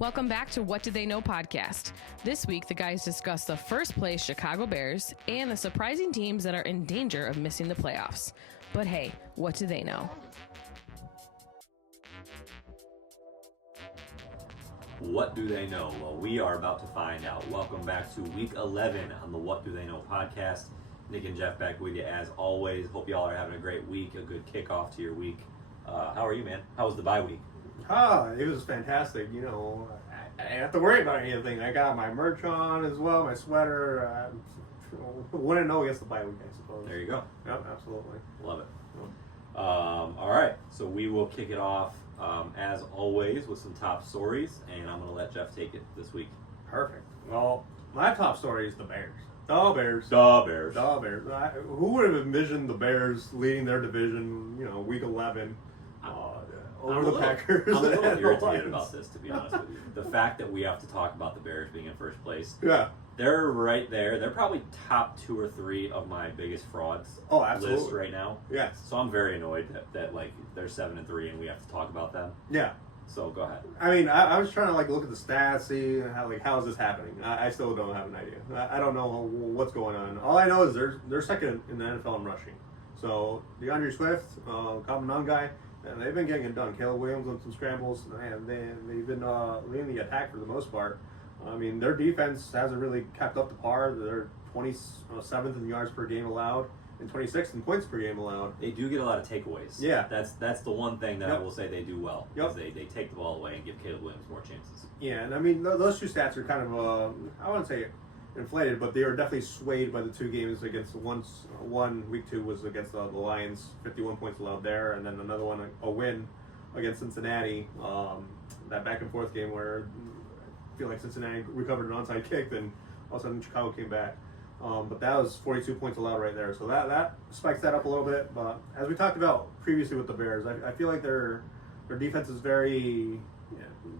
Welcome back to What Do They Know podcast. This week, the guys discuss the first place Chicago Bears and the surprising teams that are in danger of missing the playoffs. But hey, what do they know? What do they know? Well, we are about to find out. Welcome back to week 11 on the What Do They Know podcast. Nick and Jeff back with you as always. Hope y'all are having a great week, a good kickoff to your week. How are you, man? How was the bye week? It was fantastic. You know, I didn't have to worry about anything. I got my merch on as well, my sweater. Wouldn't know against the bye week, I suppose. There you go. Yep, absolutely. Love it. All right, so we will kick it off as always with some top stories, and I'm going to let Jeff take it this week. Perfect. Well, my top story is the Bears. The Bears. The Bears. The Bears. Who would have envisioned the Bears leading their division, week 11, over the Packers? I'm a little and the irritated Lions? about this, to be honest with you. The fact that we have to talk about the Bears being in first place. Yeah. They're right there. They're probably top 2 or 3 of my biggest frauds list right now. Yes. So I'm very annoyed that like they're 7-3 and we have to talk about them. Yeah. So go ahead. I mean, I was trying to look at the stats, see how is this happening. I still don't have an idea. I don't know what's going on. All I know is they're second in the NFL in rushing. So DeAndre Swift, Common Non guy, and they've been getting it done. Caleb Williams on some scrambles, and they've been leading the attack for the most part. I mean, their defense hasn't really kept up to par. They're 27th in yards per game allowed and 26th in points per game allowed. They do get a lot of takeaways. Yeah. That's the one thing that I Yep. will say they do well. Yep. Is they take the ball away and give Caleb Williams more chances. Yeah, and I mean, those two stats are kind of, I wouldn't say inflated, but they are definitely swayed by the two games against one week 2 was against the Lions, 51 points allowed there, and then another one, a win against Cincinnati, that back and forth game where I feel like Cincinnati recovered an onside kick, then all of a sudden Chicago came back. But that was 42 points allowed right there, so that spikes that up a little bit. But as we talked about previously with the Bears, I feel like their defense is very,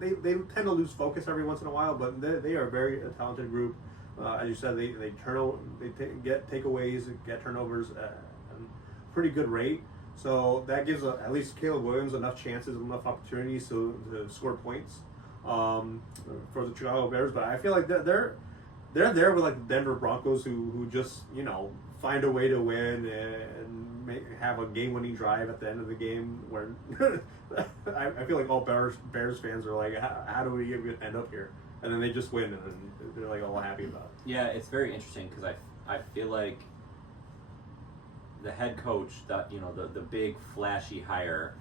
they tend to lose focus every once in a while, but they are a very talented group. As you said, they get takeaways, get turnovers at a pretty good rate. So that gives at least Caleb Williams enough chances, enough opportunities to score points for the Chicago Bears. But I feel like they're there with like the Denver Broncos who just find a way to win and have a game-winning drive at the end of the game. Where I feel like all Bears fans are like, how do we even end up here? And then they just win, and they're like all happy about it. Yeah, it's very interesting because I feel like the head coach, that the big flashy hire,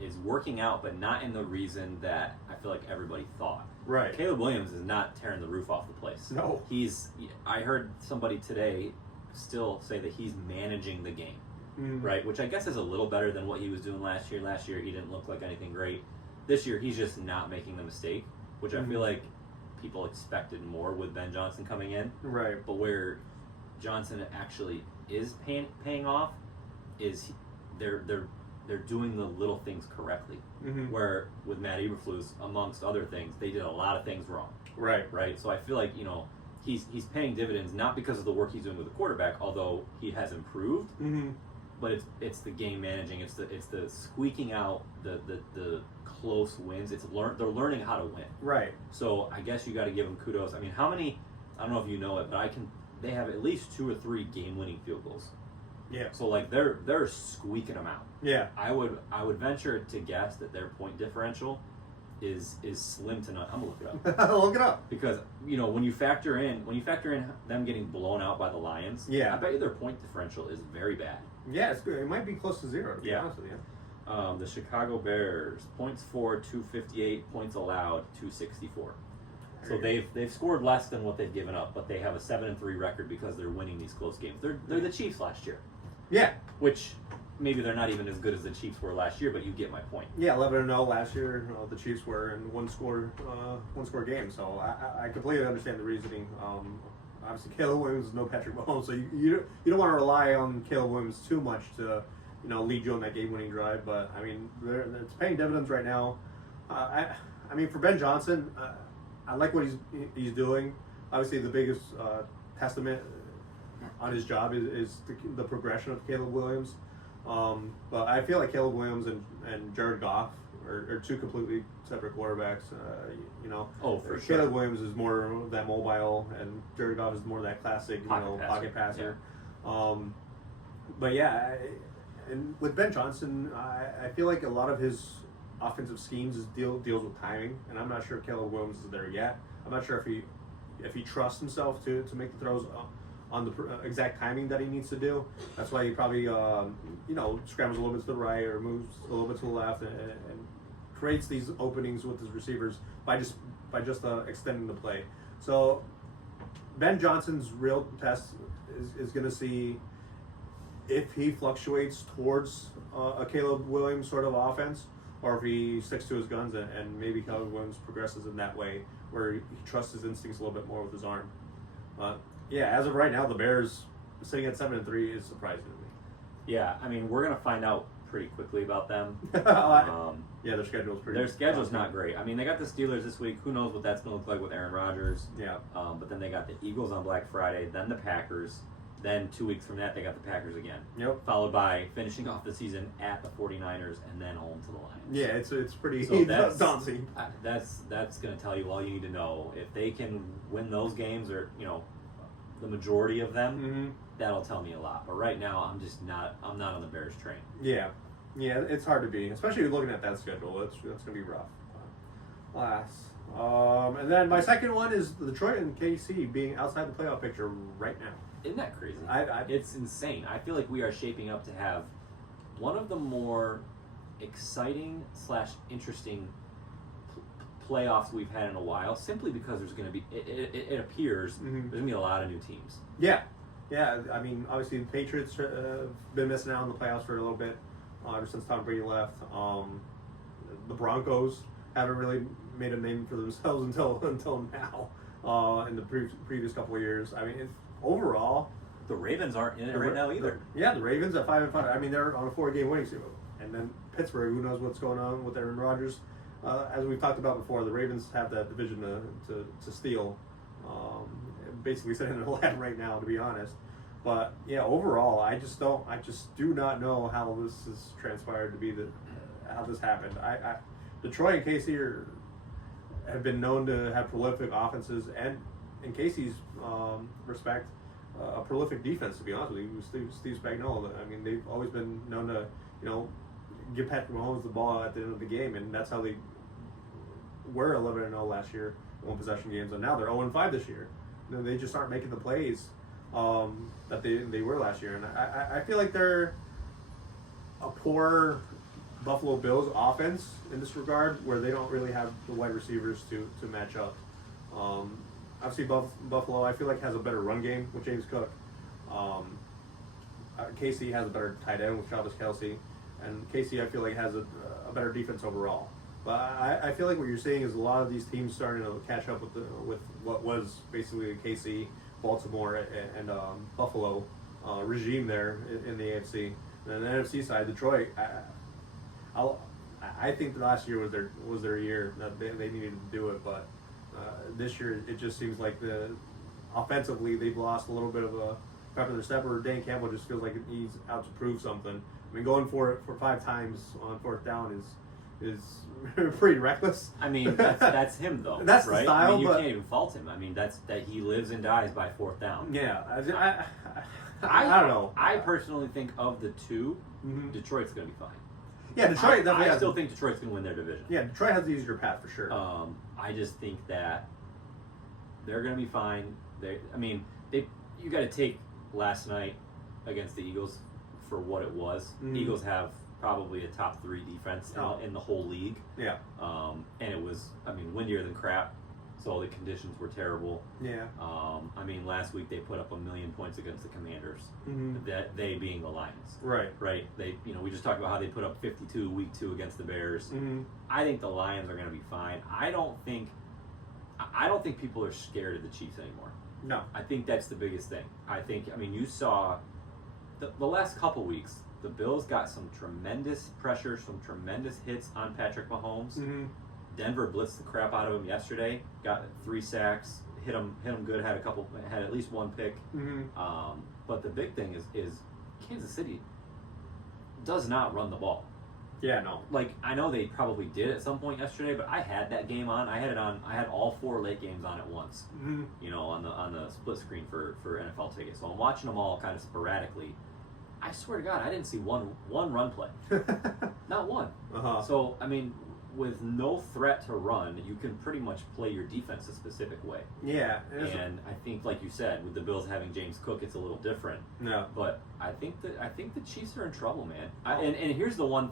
is working out, but not in the reason that I feel like everybody thought. Right. Caleb Williams is not tearing the roof off the place. No. I heard somebody today still say that he's managing the game, right? Which I guess is a little better than what he was doing last year. Last year he didn't look like anything great. This year he's just not making the mistake, which I feel like people expected more with Ben Johnson coming in. Right. But where Johnson actually is paying off is they're doing the little things correctly. Where with Matt Eberflus, amongst other things, they did a lot of things wrong. Right. So I feel like he's paying dividends not because of the work he's doing with the quarterback, although he has improved. But it's the game managing. It's the squeaking out the close wins. They're learning how to win. Right. So I guess you got to give them kudos. I mean, how many? I don't know if you know it, but they have at least 2 or 3 game-winning field goals. Yeah. So like they're squeaking them out. Yeah. I would venture to guess that their point differential is slim to none. I'm gonna look it up. Look it up. Because when you factor in them getting blown out by the Lions, Yeah. I bet you their point differential is very bad. Yeah, it's good. It might be close to 0. To be honest with you. The Chicago Bears points for 258, points allowed 264. So they've scored less than what they've given up, but they have a 7-3 record because they're winning these close games. They're the Chiefs last year. Yeah. Which maybe they're not even as good as the Chiefs were last year, but you get my point. Yeah, 11-0 last year. The Chiefs were in one score game. So I completely understand the reasoning. Obviously, Caleb Williams is no Patrick Mahomes, so you don't want to rely on Caleb Williams too much to lead you on that game-winning drive. But I mean, it's paying dividends right now. I mean, for Ben Johnson, I like what he's doing. Obviously, the biggest testament on his job is the progression of Caleb Williams. But I feel like Caleb Williams and Jared Goff or two completely separate quarterbacks. You know, For sure. Caleb Williams is more of that mobile, and Jared Goff is more of that classic, pocket passer. Yeah. But yeah, and with Ben Johnson, I feel like a lot of his offensive schemes deals with timing, and I'm not sure if Caleb Williams is there yet. I'm not sure if he trusts himself to make the throws on the exact timing that he needs to do. That's why he probably scrambles a little bit to the right or moves a little bit to the left and creates these openings with his receivers by just extending the play. So Ben Johnson's real test is going to see if he fluctuates towards a Caleb Williams sort of offense, or if he sticks to his guns and maybe Caleb Williams progresses in that way where he trusts his instincts a little bit more with his arm. Yeah, as of right now, the Bears sitting at 7-3 is surprising to me. Yeah, I mean, we're going to find out pretty quickly about them. Yeah, their schedule's pretty. Their schedule's not great. I mean, they got the Steelers this week. Who knows what that's going to look like with Aaron Rodgers? Yeah. But then they got the Eagles on Black Friday, then the Packers. Then 2 weeks from that, they got the Packers again. Yep. Followed by finishing off the season at the 49ers and then home to the Lions. Yeah, it's pretty daunting. That's going to tell you all you need to know. If they can win those games, or the majority of them, that'll tell me a lot. But right now, I'm not on the Bears train. Yeah, it's hard to be, especially looking at that schedule. That's going to be rough. And then my second one is Detroit and KC being outside the playoff picture right now. Isn't that crazy? It's insane. I feel like we are shaping up to have one of the more exciting / interesting playoffs we've had in a while, simply because there's going to be, it appears, there's going to be a lot of new teams. Yeah. I mean, obviously the Patriots have been missing out on the playoffs for a little bit ever since Tom Brady left. The Broncos haven't really made a name for themselves until now in the previous couple of years. I mean, overall, the Ravens aren't in it right now either. The Ravens at 5-5. I mean, they're on a 4-game winning streak, and then Pittsburgh. Who knows what's going on with Aaron Rodgers? As we've talked about before, the Ravens have that division to steal. Basically, sitting in the lab right now, to be honest. But yeah, overall, I just do not know how this has transpired to be how this happened. Detroit and KC have been known to have prolific offenses, and in Casey's respect, a prolific defense. To be honest with you, Steve Spagnuolo. I mean, they've always been known to give Patrick Mahomes the ball at the end of the game, and that's how they were 11-0 last year, one possession games, and now they're 0-5 this year. They just aren't making the plays that they were last year, and I feel like they're a poor Buffalo Bills offense in this regard, where they don't really have the wide receivers to match up. Obviously, Buffalo, I feel like, has a better run game with James Cook. KC has a better tight end with Travis Kelce, and KC, I feel like, has a better defense overall. But I feel like what you're seeing is a lot of these teams starting to catch up with what was basically the KC, Baltimore, and Buffalo regime there in the AFC. And on the NFC side, Detroit, I think the last year was their year that they needed to do it, but this year it just seems like offensively they've lost a little bit of a pep in their step, or Dan Campbell just feels like he's out to prove something. I mean, going for it for 5 times on 4th down is pretty reckless. I mean, that's him though. That's right? the style. I mean, you can't even fault him. I mean, that he lives and dies by 4th down. Yeah, I don't know. I personally think of the two, Detroit's going to be fine. Yeah, Detroit. I still think Detroit's going to win their division. Yeah, Detroit has the easier path for sure. I just think that they're going to be fine. You got to take last night against the Eagles for what it was. Eagles have probably a top 3 defense in the whole league. Yeah. And it was, windier than crap. So the conditions were terrible. Yeah. Last week they put up 1,000,000 points against the Commanders. That they being the Lions. Right. Right. They, we just talked about how they put up 52 week 2 against the Bears. I think the Lions are going to be fine. I don't think people are scared of the Chiefs anymore. No. I think that's the biggest thing. You saw the last couple weeks, the Bills got some tremendous pressure, some tremendous hits on Patrick Mahomes. Denver blitzed the crap out of him yesterday. Got 3 sacks, hit him good. Had at least 1 pick. But the big thing is Kansas City does not run the ball. Yeah, no. Like, I know they probably did at some point yesterday, but I had that game on. I had all 4 late games on at once. Mm-hmm. You know, on the split screen for NFL tickets. So I'm watching them all kind of sporadically. I swear to God, I didn't see one run play. Not one. Uh-huh. So, I mean, with no threat to run, you can pretty much play your defense a specific way. Yeah. And I think, like you said, with the Bills having James Cook, it's a little different. No. But I think the Chiefs are in trouble, man. And here's the one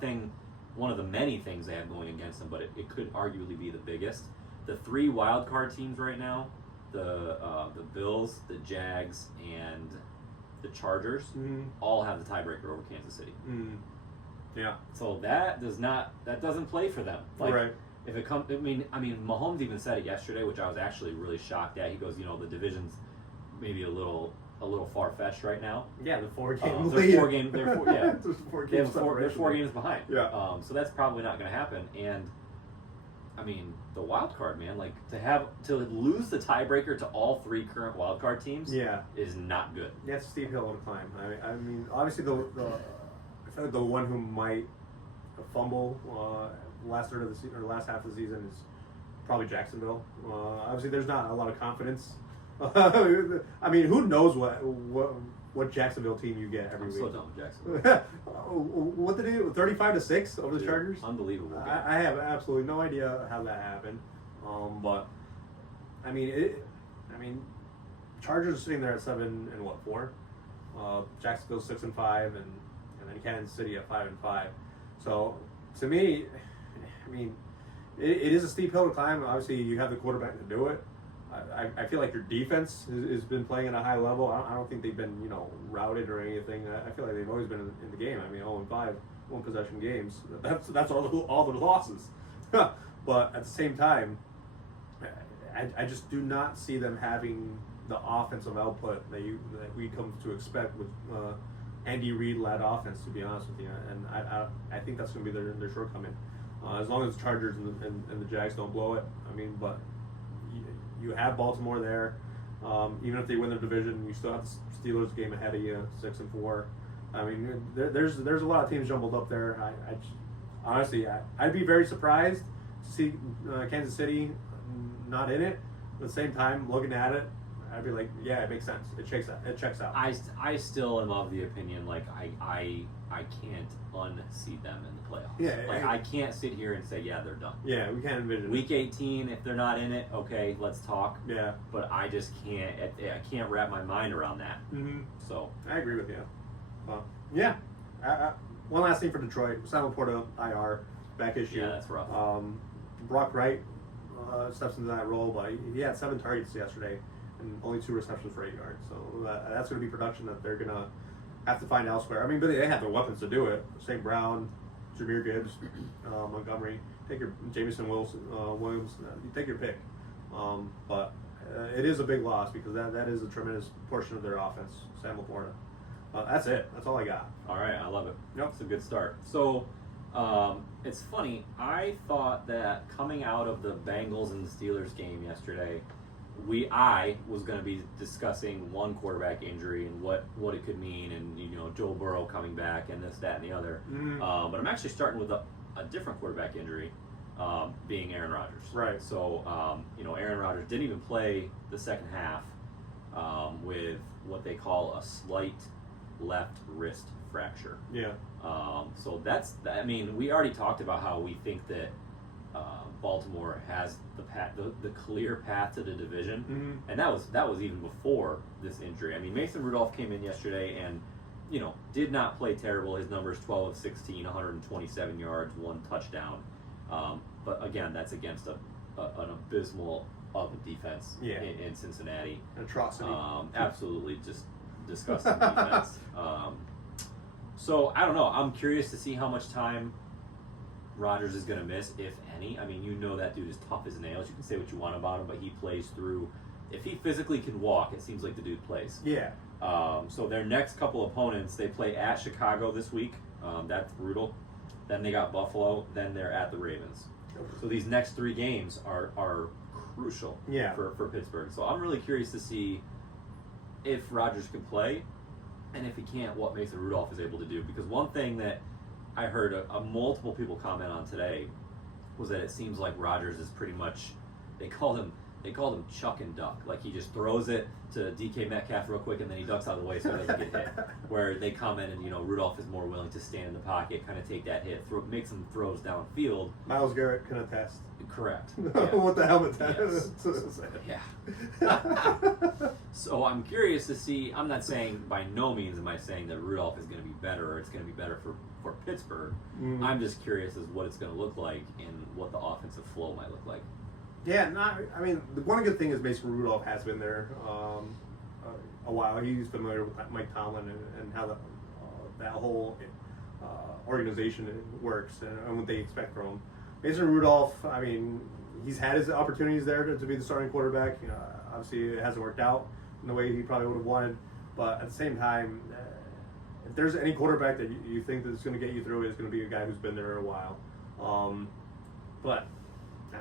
of the many things they have going against them, but it could arguably be the biggest. The 3 wild card teams right now, the Bills, the Jags, and the Chargers, all have the tiebreaker over Kansas City. Mm. Yeah. So that doesn't play for them. Like, right. If it comes, I mean, Mahomes even said it yesterday, which I was actually really shocked at. He goes, you know, the division's maybe a little far fetched right now. Yeah, the 4-game lead. They're 4 games. They're 4 games behind. Yeah. So that's probably not going to happen. And I mean, the wild card, man, like to lose the tiebreaker to all 3 current wild card teams, is not good. Yeah, it's a steep hill to climb. I mean, obviously I feel like the one who might fumble last third of the season or last half of the season is probably Jacksonville. Obviously, there's not a lot of confidence. I mean, who knows what Jacksonville team you get every week? I'm so done with Jacksonville. What did they do? 35-6 over the Chargers? Unbelievable. I have absolutely no idea how that happened. But I mean, Chargers are sitting there at 7-4. Jacksonville 6-5, and then Kansas City at 5-5. So to me, I mean, it is a steep hill to climb. Obviously, you have the quarterback to do it. I feel like your defense has been playing at a high level. I don't think they've been, routed or anything. I feel like they've always been in the game. I mean, 0-5, 1-possession games. That's all the losses. But at the same time, I just do not see them having the offensive output that we come to expect with Andy Reid-led offense, to be honest with you. And I think that's going to be their shortcoming. As long as the Chargers and the Jags don't blow it. I mean, but you have Baltimore there. Even if they win their division, you still have the Steelers game ahead of you, 6-4. I mean, there's a lot of teams jumbled up there. Honestly, I'd be very surprised to see Kansas City not in it. At the same time, looking at it, I'd be like, yeah, it makes sense. It checks out. I still am of the opinion, like, I can't unseed them in the playoffs. Yeah, like, I can't sit here and say, yeah, they're done. Yeah, we can't envision Week 18, if they're not in it, okay, let's talk. Yeah. But I just can't. I can't wrap my mind around that. Mm-hmm. So I agree with you. Well, yeah. One last thing for Detroit: Sam Laporta, IR, back issue. Yeah, that's rough. Brock Wright steps into that role, but he had 7 targets yesterday and only 2 receptions for 8 yards. So that's going to be production that they're going to have to find elsewhere. I mean, but they have the weapons to do it. St. Brown, Jahmyr Gibbs, Montgomery. Take your Jamison Williams. You take your pick. But it is a big loss because that is a tremendous portion of their offense. Sam Laporta. That's it. That's all I got. All right, I love it. Yep. It's a good start. So it's funny. I thought that coming out of the Bengals and the Steelers game yesterday, I was going to be discussing one quarterback injury and what it could mean, and Joe Burrow coming back and this, that, and the other. But I'm actually starting with a different quarterback injury, being Aaron Rodgers. Right. So Aaron Rodgers didn't even play the second half with what they call a slight left wrist fracture. Yeah. So that's. I mean, we already talked about how we think that Baltimore has the clear path to the division, and that was even before this injury. I mean, Mason Rudolph came in yesterday and did not play terrible. His numbers 12 of 16, 127 yards, 1 touchdown. But again, that's against an abysmal of a defense in Cincinnati. An atrocity. Absolutely, just disgusting defense. So I don't know. I'm curious to see how much time Rodgers is going to miss, if any. I mean, that dude is tough as nails. You can say what you want about him, but he plays through. If he physically can walk, it seems like the dude plays. Yeah. So their next couple opponents, they play at Chicago this week. That's brutal. Then they got Buffalo. Then they're at the Ravens. So these next 3 games are crucial for Pittsburgh. So I'm really curious to see if Rodgers can play, and if he can't, what Mason Rudolph is able to do. Because one thing that I heard a multiple people comment on today was that it seems like Rodgers is pretty much, they called him Chuck and Duck. Like he just throws it to DK Metcalf real quick and then he ducks out of the way so he doesn't get hit. Where they commented, Rudolph is more willing to stand in the pocket, kind of take that hit, make some throws downfield. Myles Garrett can attest. Correct. With the helmet. Yeah. So I'm curious to see, I'm not saying, by no means am I saying that Rudolph is going to be better or it's going to be better for Pittsburgh. I'm just curious as what it's going to look like and what the offensive flow might look like. Yeah, the one good thing is basically Rudolph has been there a while. He's familiar with Mike Tomlin and how that whole organization works and what they expect from him. Mason Rudolph, he's had his opportunities there to be the starting quarterback. Obviously, it hasn't worked out in the way he probably would have wanted. But at the same time, if there's any quarterback that you think that's going to get you through, it's going to be a guy who's been there a while. But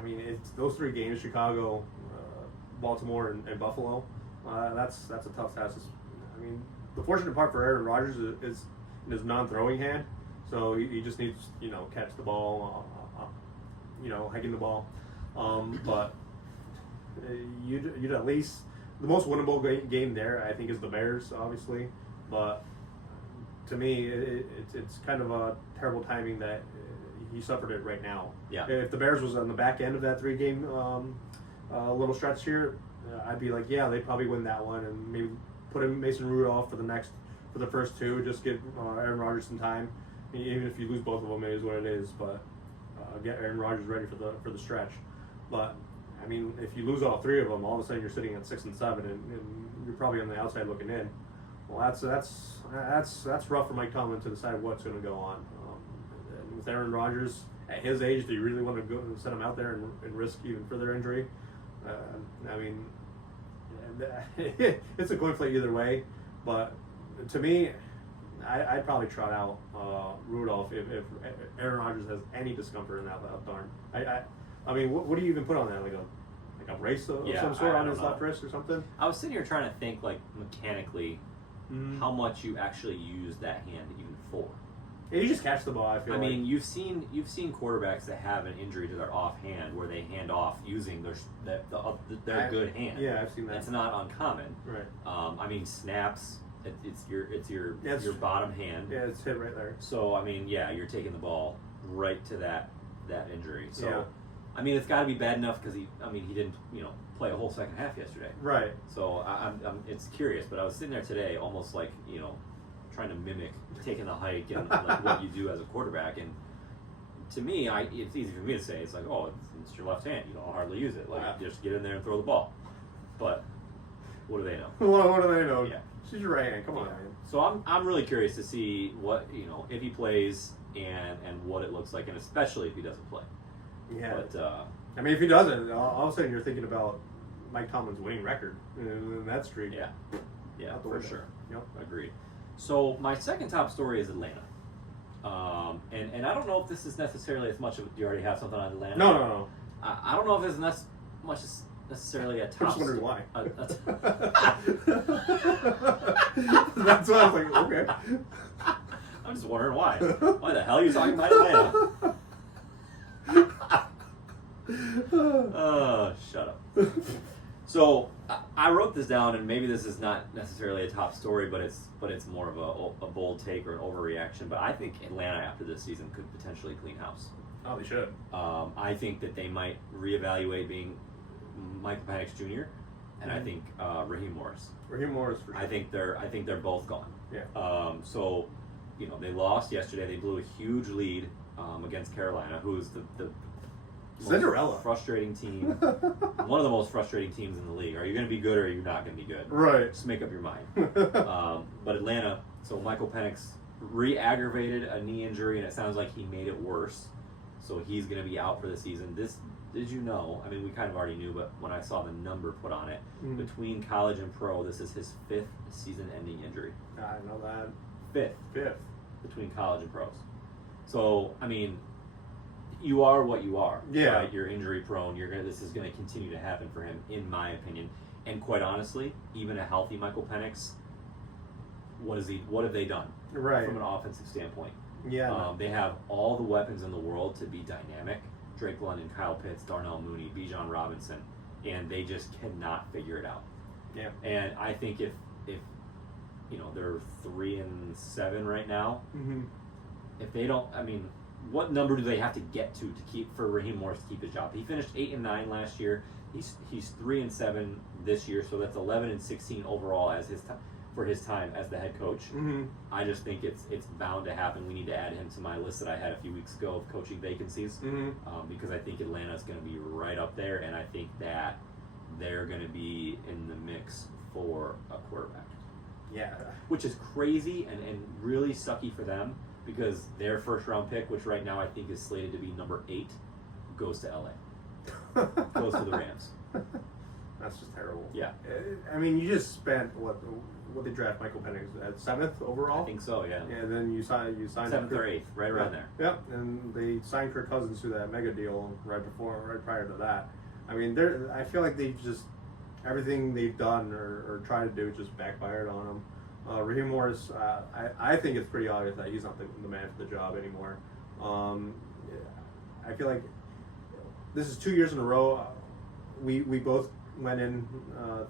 it's those 3 games: Chicago, Baltimore, and Buffalo. That's a tough task. The fortunate part for Aaron Rodgers is in his non-throwing hand, so he just needs catch the ball, hiking the ball. But you'd at least, the most winnable game there, I think, is the Bears, obviously. But to me, it's kind of a terrible timing that he suffered it right now. Yeah. If the Bears was on the back end of that 3-game little stretch here, I'd be like, yeah, they'd probably win that one and maybe put in Mason Rudolph for the first 2, just give Aaron Rodgers some time. Even if you lose both of them, it is what it is. But get Aaron Rodgers ready for the stretch. But if you lose all 3 of them, all of a sudden you're sitting at 6 and 7, and you're probably on the outside looking in. Well, that's rough for Mike Tomlin to decide what's going to go on. With Aaron Rodgers at his age, do you really want to go send him out there and risk even further injury? It's a coin flip either way. But to me, I'd probably trot out Rudolph if Aaron Rodgers has any discomfort in that left arm. What do you even put on that? Like a brace of some sort on his left wrist or something? I was sitting here trying to think, like, mechanically, how much you actually use that hand even for. Yeah, you just catch the ball, I feel like. You've seen quarterbacks that have an injury to their offhand where they hand off using their good hand. Yeah, I've seen that. It's not uncommon. Right. Snaps. It's your bottom hand. Yeah, it's hit right there. So you're taking the ball right to that injury. So yeah. It's got to be bad enough because he didn't play a whole second half yesterday. Right. So it's curious, but I was sitting there today, almost like trying to mimic taking the hike and like what you do as a quarterback. And to me, it's easy for me to say. It's like, oh, it's your left hand. You don't hardly use it. Like just get in there and throw the ball. But what do they know? What do they know? Yeah. She's your right hand. Come on, man. So I'm really curious to see what if he plays and what it looks like, and especially if he doesn't play. Yeah. But if he doesn't, all of a sudden you're thinking about Mike Tomlin's winning record in that streak. Yeah, for sure. Yep. Agreed. So my second top story is Atlanta. And I don't know if this is necessarily as much of, do you already have something on Atlanta? No. I don't know if it's necessarily a top. I'm just wondering why. That's what I was like, okay. I'm just wondering why. Why the hell are you talking about Atlanta? Shut up. So I wrote this down, and maybe this is not necessarily a top story, but it's more of a bold take or an overreaction. But I think Atlanta after this season could potentially clean house. Oh, they should. I think that they might reevaluate being Michael Penix Jr. and I think Raheem Morris. Raheem Morris for sure. I think they're both gone. Yeah. So they lost yesterday. They blew a huge lead against Carolina, who's the Cinderella frustrating team. One of the most frustrating teams in the league. Are you going to be good or are you not going to be good? Right. Just make up your mind. But Atlanta, so Michael Penix re-aggravated a knee injury, and it sounds like he made it worse. So he's going to be out for the season. This, did you know, we kind of already knew, but when I saw the number put on it, between college and pro, this is his 5th season-ending injury. I know that. 5th. Between college and pros. So, you are what you are. Yeah. Right? You're injury prone. This is going to continue to happen for him, in my opinion. And quite honestly, even a healthy Michael Penix, what have they done? Right. From an offensive standpoint? Yeah. They have all the weapons in the world to be dynamic. Drake London, Kyle Pitts, Darnell Mooney, Bijan Robinson, and they just cannot figure it out. Yeah. And I think if they're 3-7 right now, Mm-hmm. if they don't, I mean, what number do they have to get to keep for Raheem Morris to keep his job? He finished 8-9 last year. He's 3-7 this year, so that's 11-16 overall as for his time as the head coach. Mm-hmm. I just think it's bound to happen. We need to add him to my list that I had a few weeks ago of coaching vacancies, because I think Atlanta is going to be right up there, and I think that they're going to be in the mix for a quarterback. Yeah. Which is crazy and really sucky for them, because their first round pick, which right now I think is slated to be number 8, goes to LA. Goes to the Rams. That's just terrible. Yeah. I mean, you just spent what they draft Michael Penix at 7th overall. I think so. Yeah. Yeah. And then you signed 7th or 8th, right around there. Yep. And they signed Kirk Cousins to that mega deal right prior to that. I mean, I feel like they just everything they've done or tried to do just backfired on them. Raheem Morris, I think it's pretty obvious that he's not the man for the job anymore. I feel like this is 2 years in a row. We both went in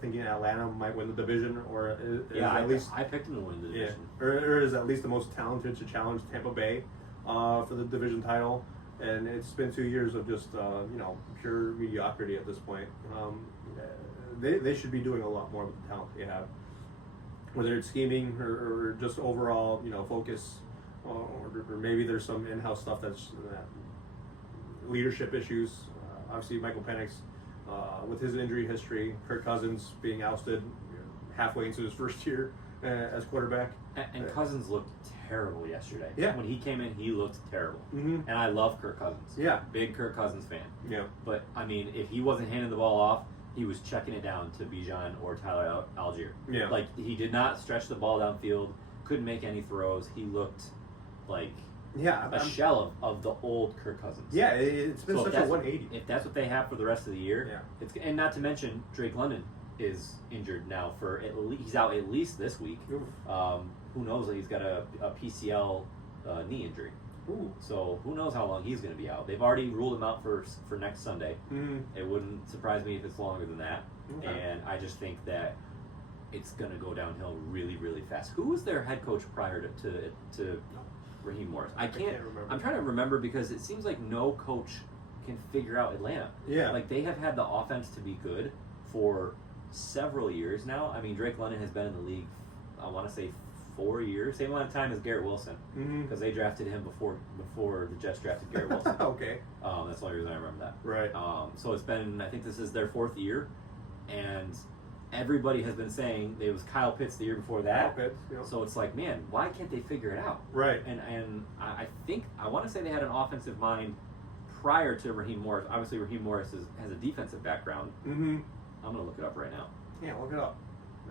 thinking Atlanta might win the division, or I picked them to win the division. Or is at least the most talented to challenge Tampa Bay for the division title. And it's been 2 years of just pure mediocrity at this point. They should be doing a lot more with the talent they have, whether it's scheming or just overall focus, or maybe there's some in-house stuff that's leadership issues. Obviously, Michael Penix, with his injury history, Kirk Cousins being ousted halfway into his first year as quarterback. And Cousins looked terrible yesterday. Yeah. When he came in, he looked terrible. Mm-hmm. And I love Kirk Cousins. Yeah. Big Kirk Cousins fan. Yeah. But, I mean, if he wasn't handing the ball off, he was checking it down to Bijan or Tyler Algier. Yeah. Like, he did not stretch the ball downfield, couldn't make any throws. He looked like a shell of the old Kirk Cousins. Yeah, it's been such a 180. If that's what they have for the rest of the year, yeah. And not to mention Drake London is injured now for he's out at least this week. Who knows? He's got a PCL knee injury. Ooh. So who knows how long he's going to be out? They've already ruled him out for next Sunday. Mm-hmm. It wouldn't surprise me if it's longer than that. Okay. And I just think that it's going to go downhill really, really fast. Who was their head coach prior to Raheem Morris? I can't remember. I'm trying to remember because it seems like no coach can figure out Atlanta. Yeah. Like they have had the offense to be good for several years now. I mean, Drake London has been in the league, I want to say 4 years, same amount of time as Garrett Wilson, because they drafted him before the Jets drafted Garrett Wilson. Okay. That's the only reason I remember that. Right. So it's been, I think this is their 4th year, and everybody has been saying it was Kyle Pitts the year before that. Kyle Pitts, yeah. So it's like, man, why can't they figure it out? Right. And I think, I want to say they had an offensive mind prior to Raheem Morris. Obviously, Raheem Morris has a defensive background. Mm-hmm. I'm going to look it up right now. Yeah, look it up.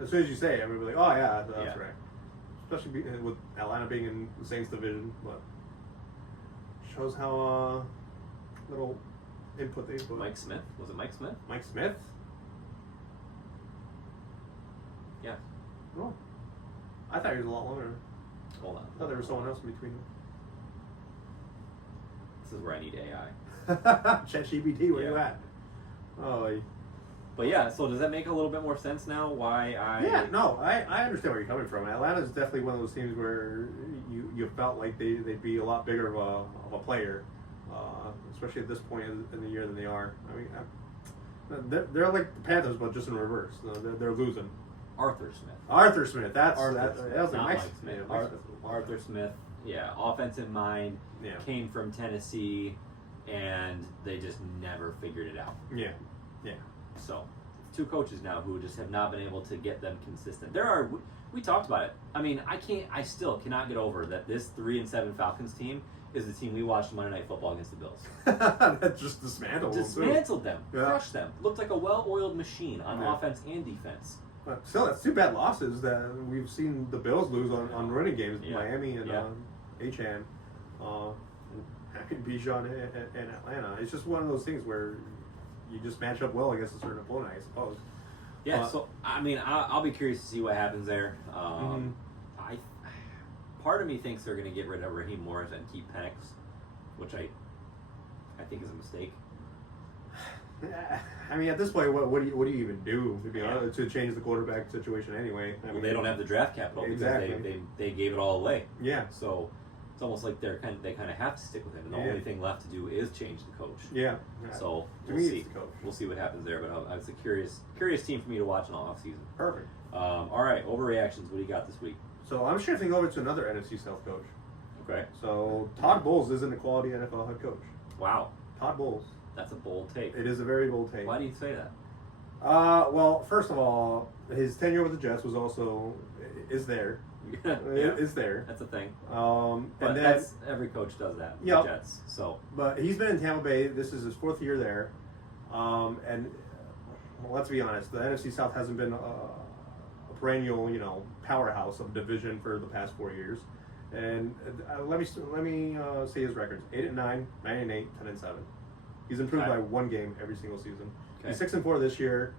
As soon as you say it, everybody will be like, oh, yeah, that's Yeah. right. Especially with Atlanta being in the Saints division, but shows how little input they put. Mike Smith? Was it Mike Smith? Mike Smith? Yeah. Oh. I thought he was a lot longer. Hold on. I thought there was someone else in between them. This is where I need AI. ChatGPT, where you at? Oh, But yeah, so does that make a little bit more sense now? Why I... Yeah, no, I understand where you're coming from. Atlanta's definitely one of those teams where you felt like they'd be a lot bigger of a player, especially at this point in the year than they are. I mean, they're like the Panthers, but just in reverse. They're losing. Arthur Smith. Arthur Smith. That was Not like Mike Smith. Arthur Smith. Yeah, offensive mind. Yeah. Came from Tennessee, and they just never figured it out. Yeah. Yeah. So, 2 coaches now who just have not been able to get them consistent. We talked about it. I mean, I still cannot get over that this 3-7 Falcons team is the team we watched Monday Night Football against the Bills. That just Dismantled them, Yeah. crushed them. Looked like a well-oiled machine on Yeah. offense and defense. But still, that's 2 bad losses that we've seen the Bills lose on running games. Yeah. Miami and Yeah. Achan, and Bijan and Atlanta. It's just one of those things where you just match up well against a certain opponent, I suppose. Yeah, so I mean, I'll be curious to see what happens there. part of me thinks they're going to get rid of Raheem Morris and keep Penix, which I think is a mistake. I mean, at this point, what do you even do to change the quarterback situation anyway? I mean, They don't have the draft capital exactly. because they gave it all away. Yeah. So it's almost like they kind of have to stick with him, and the only thing left to do is change the coach. Yeah. So To we'll me, see. it's the coach. We'll see what happens there, but it's a curious team for me to watch in all off season. Perfect. All right, overreactions. What do you got this week? So I'm shifting over to another NFC South coach. Okay. So Todd Bowles isn't a quality NFL head coach. Wow, Todd Bowles. that's a bold take. It is a very bold take. Why do you say that? Well, first of all, his tenure with the Jets is there. Is there. That's a thing. And But then, every coach does that with Yep. the Jets. So but he's been in Tampa Bay. This is his 4th year there. And let's be honest, the NFC South hasn't been a perennial, powerhouse of division for the past 4 years. And let me say his records: 8-9, 9-8, 10-7. He's improved Okay. by 1 game every single season. Okay. He's 6-4 this year.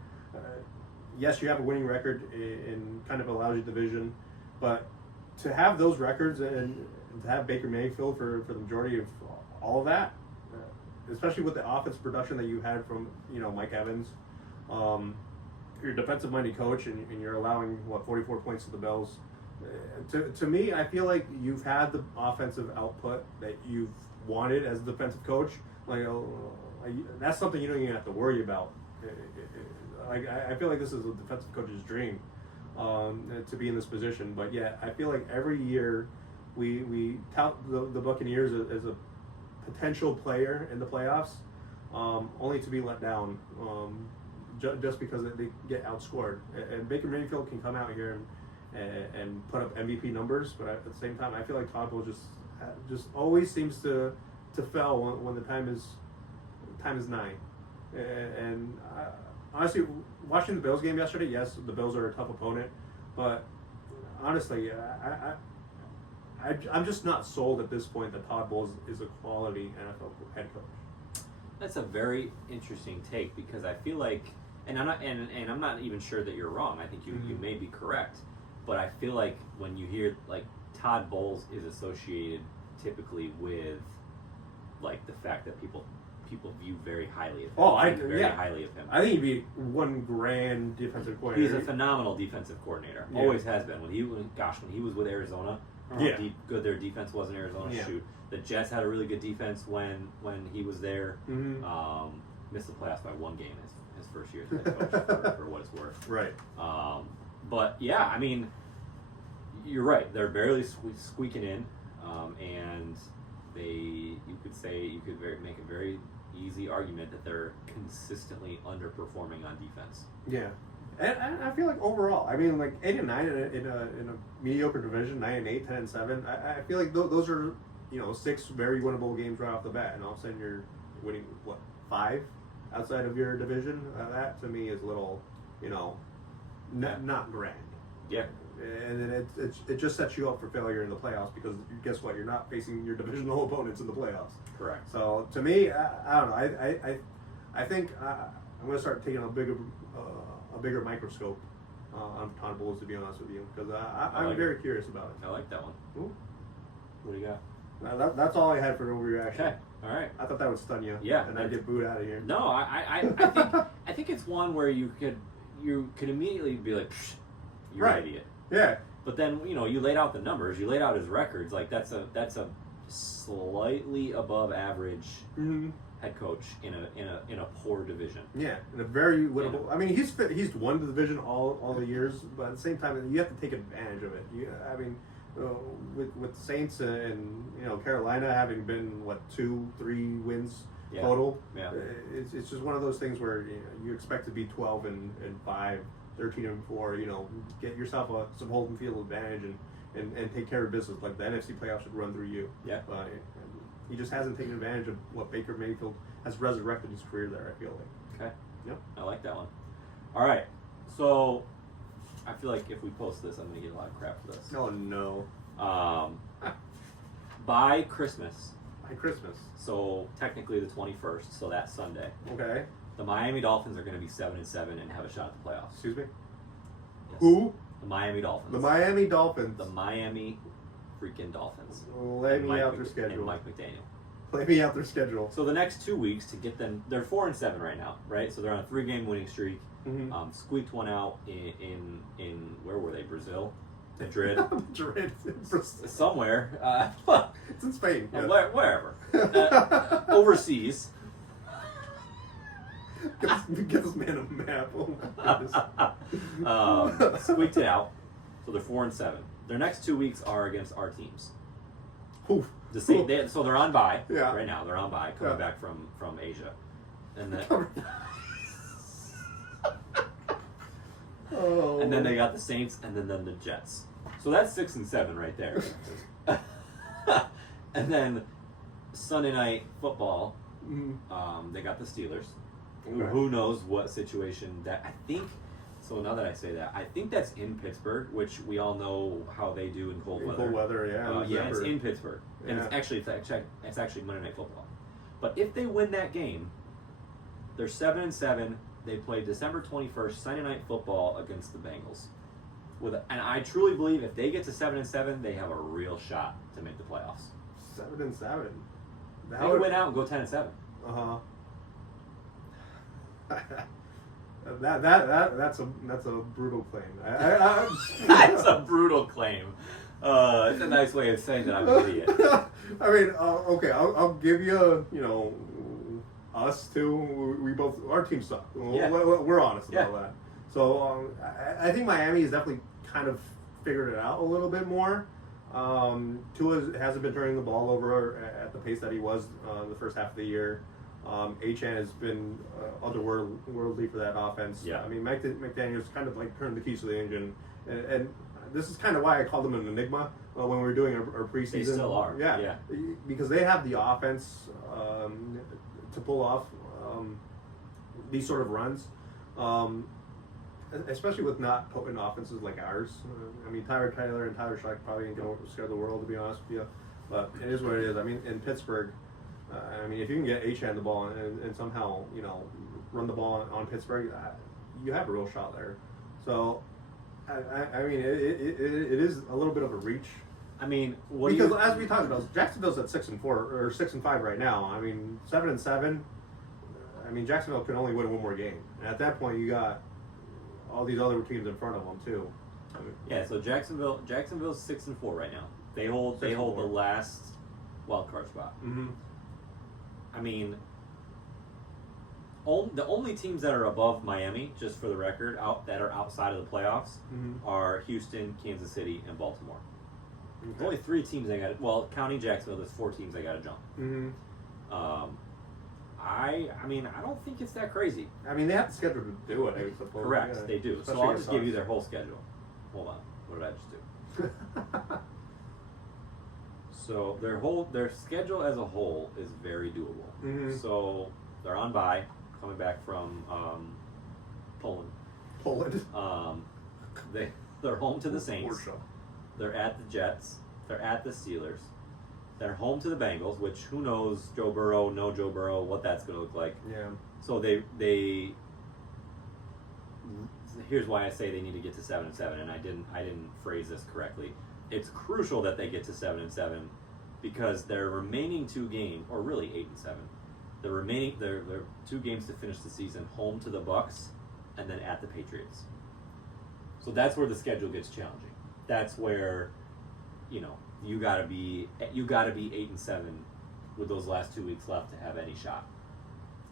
Yes, you have a winning record in kind of a lousy division, but to have those records and to have Baker Mayfield for the majority of all of that, especially with the offensive production that you had from Mike Evans, your defensive-minded coach, and you're allowing 44 points to the Bills. To me, I feel like you've had the offensive output that you've wanted as a defensive coach. That's something you don't even have to worry about. I feel like this is a defensive coach's dream to be in this position. But yeah, I feel like every year we tout the Buccaneers as a potential player in the playoffs, only to be let down just because they get outscored. And Baker Mayfield can come out here and put up MVP numbers, but at the same time, I feel like Todd Bowles just always seems to fail when the time is nigh. And honestly, watching the Bills game yesterday, yes, the Bills are a tough opponent, but honestly, I'm just not sold at this point that Todd Bowles is a quality NFL head coach. That's a very interesting take because I feel like, and I'm not even sure that you're wrong. I think you may be correct, but I feel like when you hear like Todd Bowles is associated typically with like the fact that people view very highly of him. Very highly of him. I think he'd be one grand defensive coordinator. He's a phenomenal defensive coordinator. Yeah. Always has been. When he was with Arizona, how good their defense was in Arizona. Yeah. Shoot, the Jets had a really good defense when he was there. Mm-hmm. Missed the playoffs by 1 game his first year as head coach for what it's worth. Right. But yeah, I mean, you're right. They're barely squeaking in, and you could make a very easy argument that they're consistently underperforming on defense. Yeah, and I feel like overall, I mean, like 8-9 in a mediocre division, 9-8, 10-7. I feel like those are 6 very winnable games right off the bat, and all of a sudden you're winning 5 outside of your division. That to me is a little, not grand. Yeah. And then it just sets you up for failure in the playoffs because guess what? You're not facing your divisional opponents in the playoffs. Correct. So to me, I don't know. I think I'm going to start taking a bigger microscope on Todd Bowles, to be honest with you, because I'm very curious about it. I like that one. Ooh. What do you got? That's all I had for overreaction. Okay. All right. I thought that would stun you. Yeah. And I'd get booed out of here. No, I think it's one where you could immediately be like, Psh, you're Right. an idiot. Yeah. But then you laid out the numbers, you laid out his records. Like that's a slightly above average Mm-hmm. head coach in a poor division. Yeah, in a very winnable. I mean, he's won the division all the years, but at the same time, you have to take advantage of it. With the Saints and Carolina having been 2-3 wins total. Yeah. It's just one of those things where you expect to be 12-5, 13-4. Get yourself some home field advantage and take care of business. Like the NFC playoffs should run through you. Yeah. He just hasn't taken advantage of what Baker Mayfield has resurrected his career there, I feel like. Okay. Yep. I like that one. All right. So I feel like if we post this, I'm going to get a lot of crap for this. Oh, no. By Christmas, By Christmas. so technically the 21st, so that's Sunday, Okay. the Miami Dolphins are going to be 7-7 and have a shot at the playoffs. Excuse me? Yes. Who? The Miami Dolphins. The Miami Dolphins. The Miami freaking Dolphins. Lay And me out their And schedule. Mike McDaniel. Lay me out their schedule. So the next 2 weeks to get them, they're 4-7 right now, right? So they're on a 3-game winning streak. Mm-hmm. Squeaked one out in where were they? Brazil, Madrid, Madrid. somewhere. It's in Spain. Yeah. Wherever. Overseas. Get this man a map. Oh my goodness. Squeaked it out. So they're 4-7. Their next 2 weeks are against our teams. Oof. So they're on bye Yeah. right now. They're on bye, coming back from Asia, and then Oh. and then they got the Saints, and then the Jets. So that's 6-7 right there. And then Sunday night football, they got the Steelers. Okay. Who knows what situation that I think. So now that I say that, I think that's in Pittsburgh, which we all know how they do in cold weather. Cold weather, yeah. Yeah, it's in Pittsburgh, and Yeah. it's actually Monday Night Football. But if they win that game, they're 7-7. They play December 21st Sunday Night Football against the Bengals. And I truly believe if they get to 7-7, they have a real shot to make the playoffs. 7-7. They can win out and go 10-7. That's a brutal claim. That's a brutal claim. It's a nice way of saying that I'm an idiot. I mean, okay, I'll give you, us too. We both, our team suck. Yeah. We're honest about Yeah. that. So I think Miami has definitely kind of figured it out a little bit more. Tua hasn't been turning the ball over at the pace that he was the first half of the year. Achane has been otherworldly for that offense. Yeah. I mean, McDaniel's kind of like turned the keys to the engine, and this is kind of why I called him an enigma when we were doing our preseason. They still are. Yeah. Because they have the offense to pull off these sort of runs, especially with not potent offenses like ours. I mean, Tyler Taylor and Tyler Shock probably ain't going to scare the world, to be honest with you. But it is what it is. I mean, in Pittsburgh, I mean, if you can get Achane the ball and somehow, run the ball on Pittsburgh, you have a real shot there. So, I mean, it is a little bit of a reach. I mean, because as we talked about, Jacksonville's at 6-4 or 6-5 right now. I mean, 7-7. I mean, Jacksonville can only win one more game, and at that point, you got all these other teams in front of them too. Yeah, so Jacksonville's 6-4 right now. They hold the last wild card spot. Mm-hmm. I mean, the only teams that are above Miami, just for the record, that are outside of the playoffs, are Houston, Kansas City, and Baltimore. Okay. There's only 3 teams they got. Well, counting Jacksonville, there's 4 teams they got to jump. Mm-hmm. I mean, I don't think it's that crazy. I mean, they have the schedule to do it, I suppose. Correct, yeah. they do. Especially So I'll just give you their whole schedule. Hold on, what did I just do? So their schedule as a whole is very doable. Mm-hmm. So they're on bye, coming back from Poland. They're home to the Saints. They're at the Jets. They're at the Steelers. They're home to the Bengals, which who knows, Joe Burrow, no Joe Burrow, what that's going to look like. Yeah. So here's why I say they need to get to 7-7, and I didn't phrase this correctly. It's crucial that they get to 7-7 because their remaining 2 games, or really 8-7, their 2 games to finish the season, home to the Bucks, and then at the Patriots. So that's where the schedule gets challenging. That's where, you gotta be 8-7 with those last 2 weeks left to have any shot.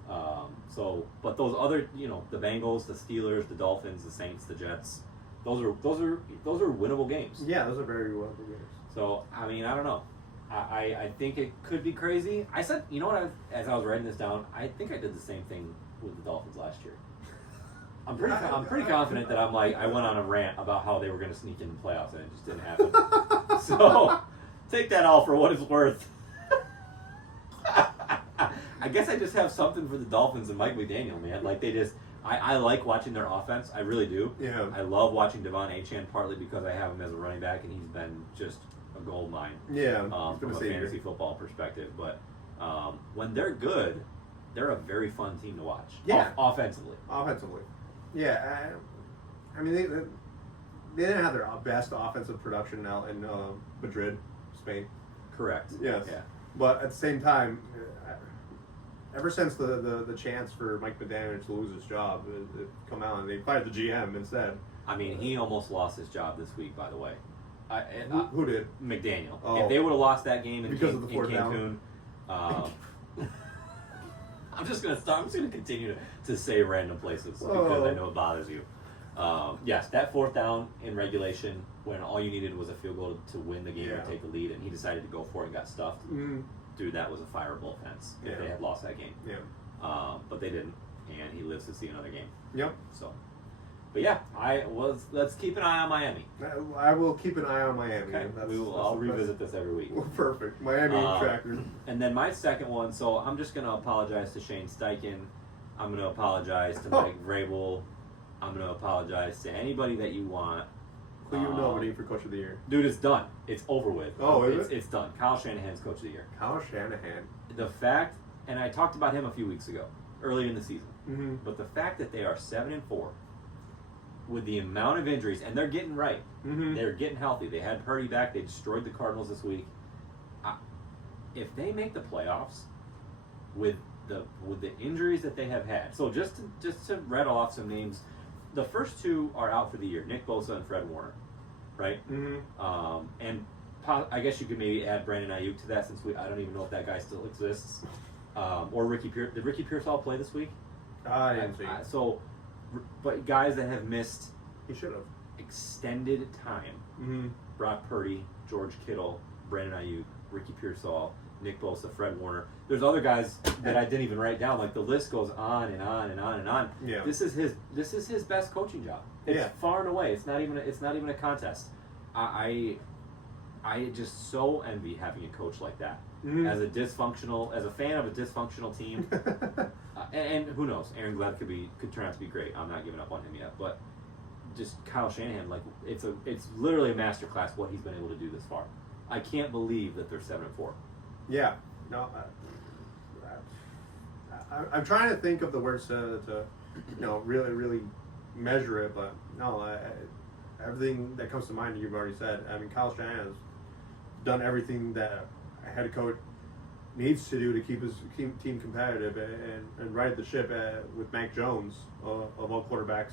But those other, the Bengals, the Steelers, the Dolphins, the Saints, the Jets, those are winnable games. Yeah, those are very winnable games. So I mean, I don't know. I think it could be crazy. I said, as I was writing this down, I think I did the same thing with the Dolphins last year. I'm pretty confident that I went on a rant about how they were going to sneak in the playoffs and it just didn't happen. So take that all for what it's worth. I guess I just have something for the Dolphins and Mike McDaniel, man. Like I like watching their offense. I really do. Yeah. I love watching Devon Achane partly because I have him as a running back and he's been just a gold mine. Yeah. From a fantasy football perspective, but when they're good, they're a very fun team to watch. Yeah. Offensively. Yeah. I mean, they didn't have their best offensive production now in Madrid. Spain. Correct. Yes. Yeah. But at the same time, ever since the chance for Mike McDaniel to lose his job it come out and they fired the GM instead. I mean, he almost lost his job this week, by the way. Who did? McDaniel. Oh. If they would have lost that game in, Because of the fourth Cancun, I'm just gonna continue to say random places because I know it bothers you. Yes, that fourth down in regulation when all you needed was a field goal to win the game and take the lead, and he decided to go for it and got stuffed. Dude, that was a fireable offense if they had lost that game. Yeah. But they didn't, and he lives to see another game. Yep. So, but yeah, let's keep an eye on Miami. I will keep an eye on Miami. Okay, I'll revisit this every week. Perfect. Miami tracker. And then my second one, so I'm just going to apologize to Shane Steichen. I'm going to apologize to Mike Vrabel. I'm going to apologize to anybody that you want. Who you nominate for Coach of the Year? Dude, it's done. It's over with. Oh, is it? It's done. Kyle Shanahan's Coach of the Year. Kyle Shanahan. The fact, and I talked about him a few weeks ago, early in the season, but the fact that they are 7-4 with the amount of injuries, and they're getting right. They're getting healthy. They had Purdy back. They destroyed the Cardinals this week. If they make the playoffs with the injuries that they have had, so just to read off some names, the first two are out for the year: Nick Bosa and Fred Warner, right? And I guess you could maybe add Brandon Ayuk to that since I don't even know if that guy still exists. Or Ricky Pierce. Did Ricky Pearsall play this week? I didn't see. But guys that have missed, He should have. extended time. Brock Purdy, George Kittle, Brandon Ayuk, Ricky Pearsall, Nick Bosa, Fred Warner. There's other guys that I didn't even write down. Like the list goes on and on and on and on. Yeah. This is his best coaching job. It's far and away. It's not even a contest. I just so envy having a coach like that. As a fan of a dysfunctional team. And who knows? Aaron Glenn could turn out to be great. I'm not giving up on him yet, but just Kyle Shanahan, like it's literally a masterclass what he's been able to do this far. I can't believe that they're 7-4. Yeah, no, I'm trying to think of the words to really measure it, but no, everything that comes to mind you've already said. I mean, Kyle Shanahan has done everything that a head coach needs to do to keep his team competitive and right the ship with Mac Jones of all quarterbacks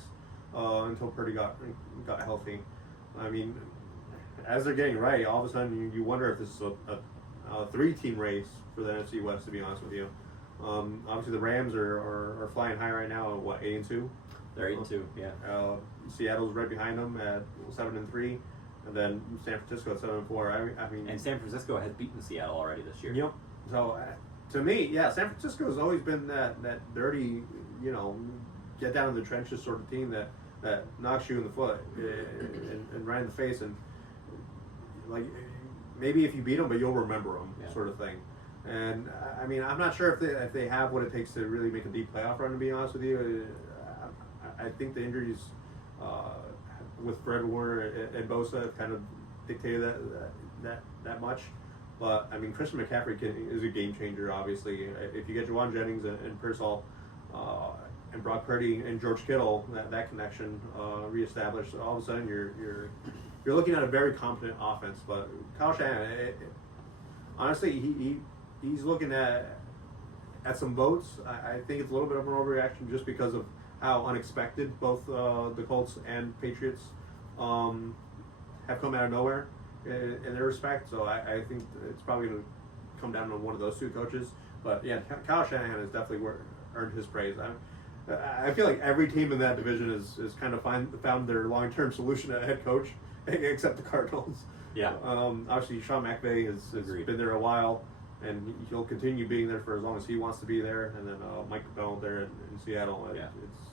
until Purdy got healthy. I mean, as they're getting right, all of a sudden you wonder if this is a three-team race for the NFC West, to be honest with you. Obviously, the Rams are flying high right now at 8-2? They're 8-2, yeah. Seattle's right behind them at 7-3, and then San Francisco at 7-4. I mean, and San Francisco has beaten Seattle already this year. Yep. So to me, yeah, San Francisco has always been that dirty, get down in the trenches sort of team that knocks you in the foot and right in the face, and like maybe if you beat them, but you'll remember them, sort of thing. And I mean, I'm not sure if they have what it takes to really make a deep playoff run. To be honest with you, I think the injuries with Fred Warner and Bosa have kind of dictated that much. But I mean, Christian McCaffrey is a game changer. Obviously, if you get Juwan Jennings and Pearsall and Brock Purdy and George Kittle, that connection reestablished, all of a sudden you're looking at a very competent offense. But Kyle Shanahan, honestly, he's looking at some votes. I think it's a little bit of an overreaction just because of how unexpected both the Colts and Patriots have come out of nowhere in their respect. So I think it's probably going to come down to one of those two coaches. But yeah, Kyle Shanahan has definitely earned his praise. I feel like every team in that division is kind of found their long-term solution at head coach, except the Cardinals. Yeah. Obviously, Sean McVay has been there a while, and he'll continue being there for as long as he wants to be there. And then Mike Bell there in Seattle. Yeah.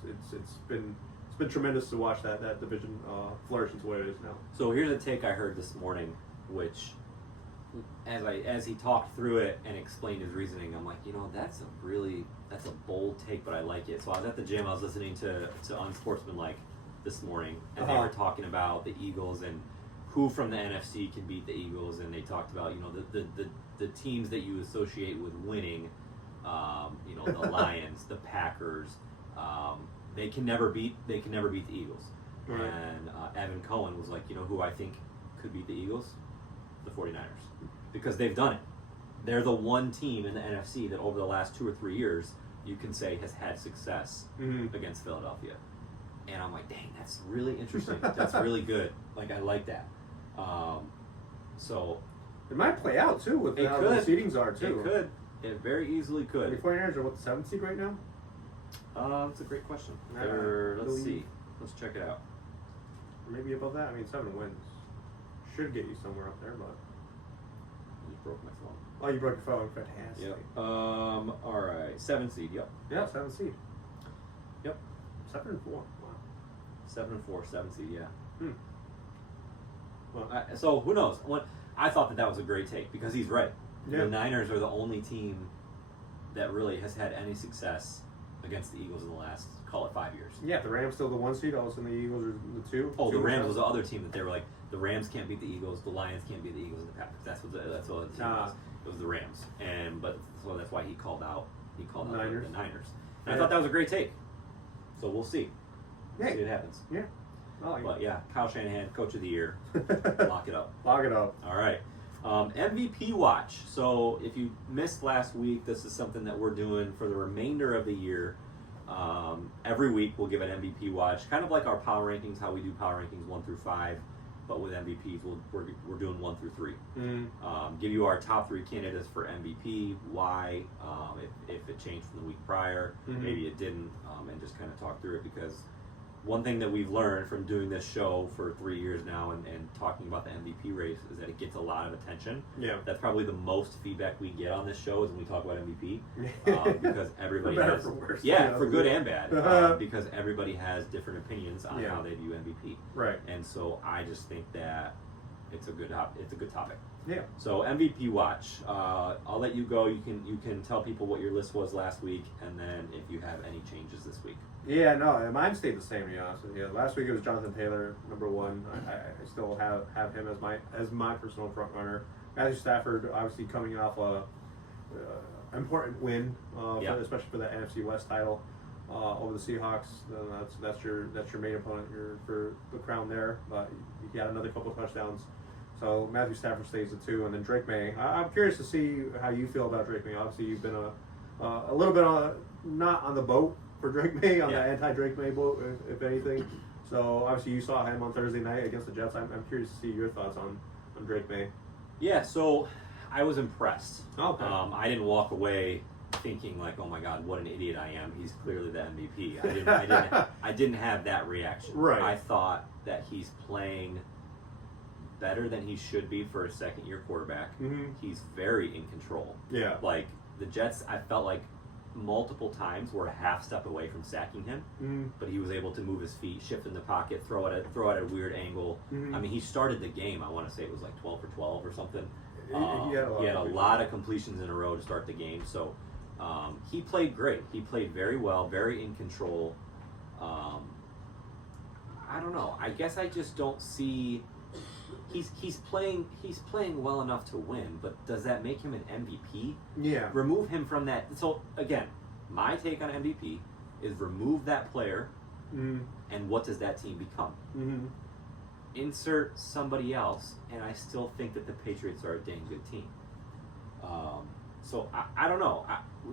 It's been tremendous to watch that division flourish into what it is now. So here's a take I heard this morning, which as he talked through it and explained his reasoning, I'm like, that's a bold take, but I like it. So I was at the gym, I was listening to Unsportsmanlike this morning, and they were talking about the Eagles and who from the NFC can beat the Eagles, and they talked about the teams that you associate with winning, the Lions, the Packers. They can never beat the Eagles. Right. And Evan Cohen was like, who I think could beat the Eagles? the 49ers, because they've done it. They're the one team in the NFC that over the last 2 or 3 years you can say has had success against Philadelphia. And I'm like, dang, that's really interesting. That's really good. Like, I like that. So it might play out too with it how could. the seedings are too. It could. It very easily could. The 49ers are what, the 7th seed right now? That's a great question. Let's see. Let's check it out. Maybe above that. I mean, 7 wins should get you somewhere up there, but I just broke my phone. oh, you broke your phone. Fantastic. Yep. All right. 7 seed. Yep. Yeah, 7th seed. Yep. 7-4. Wow. 7-4. 7 seed. Yeah. Well, So who knows? I thought that was a great take because he's right. Yeah. The Niners are the only team that really has had any success against the Eagles in the last, call it, 5 years. yeah, the Rams still the 1 seed. All of a sudden, the Eagles are the 2. Oh, the 2 Rams was the other team that they were like, the Rams can't beat the Eagles, the Lions can't beat the Eagles, and the Packers. That's what the team was. It was the Rams, so that's why he called out Niners. the Niners. And I thought that was a great take. So we'll see. Yeah. See what happens. Yeah. But yeah, Kyle Shanahan, Coach of the Year. Lock it up. Log it up. All right. MVP watch. So if you missed last week, this is something that we're doing for the remainder of the year. Every week we'll give an MVP watch, kind of like our power rankings, how we do power rankings 1 through 5, but with MVPs we're doing 1 through 3. Give you our top 3 candidates for MVP, why, if it changed from the week prior, maybe it didn't, and just kind of talk through it, because one thing that we've learned from doing this show for 3 years now and talking about the MVP race is that it gets a lot of attention. Yeah. That's probably the most feedback we get on this show is when we talk about MVP, because everybody for better, has, for worse. yeah, for good and bad, because everybody has different opinions on how they view MVP. Right. And so I just think that it's a good topic. Yeah. So MVP watch. I'll let you go. You can tell people what your list was last week, and then if you have any changes this week. Yeah, no, mine stayed the same, to be honest with you. Last week it was Jonathan Taylor, number 1. I still have him as my personal front runner. Matthew Stafford, obviously coming off a important win, especially for the NFC West title over the Seahawks. That's your main opponent for the crown there. But he had another couple of touchdowns. So Matthew Stafford stays at 2, and then Drake May. I'm curious to see how you feel about Drake May. Obviously, you've been a little bit not on the boat for Drake May, on the anti-Drake May boat, if anything. So obviously you saw him on Thursday night against the Jets. I'm curious to see your thoughts on Drake May. Yeah, so I was impressed. Okay. I didn't walk away thinking like, oh my God, what an idiot I am. He's clearly the MVP. I didn't have that reaction. Right. I thought that he's playing better than he should be for a second-year quarterback. He's very in control. Yeah. Like the Jets, I felt like multiple times were a half step away from sacking him, but he was able to move his feet, shift in the pocket, throw at a weird angle. I mean, he started the game, I want to say it was like 12 for 12 or something. He had a lot of completions in a row to start the game, so he played great. He played very well, very in control. I don't know. I guess I just don't see. He's playing well enough to win, but does that make him an MVP? Yeah. Remove him from that. So again, my take on MVP is remove that player, and what does that team become? Insert somebody else, and I still think that the Patriots are a dang good team. So I don't know.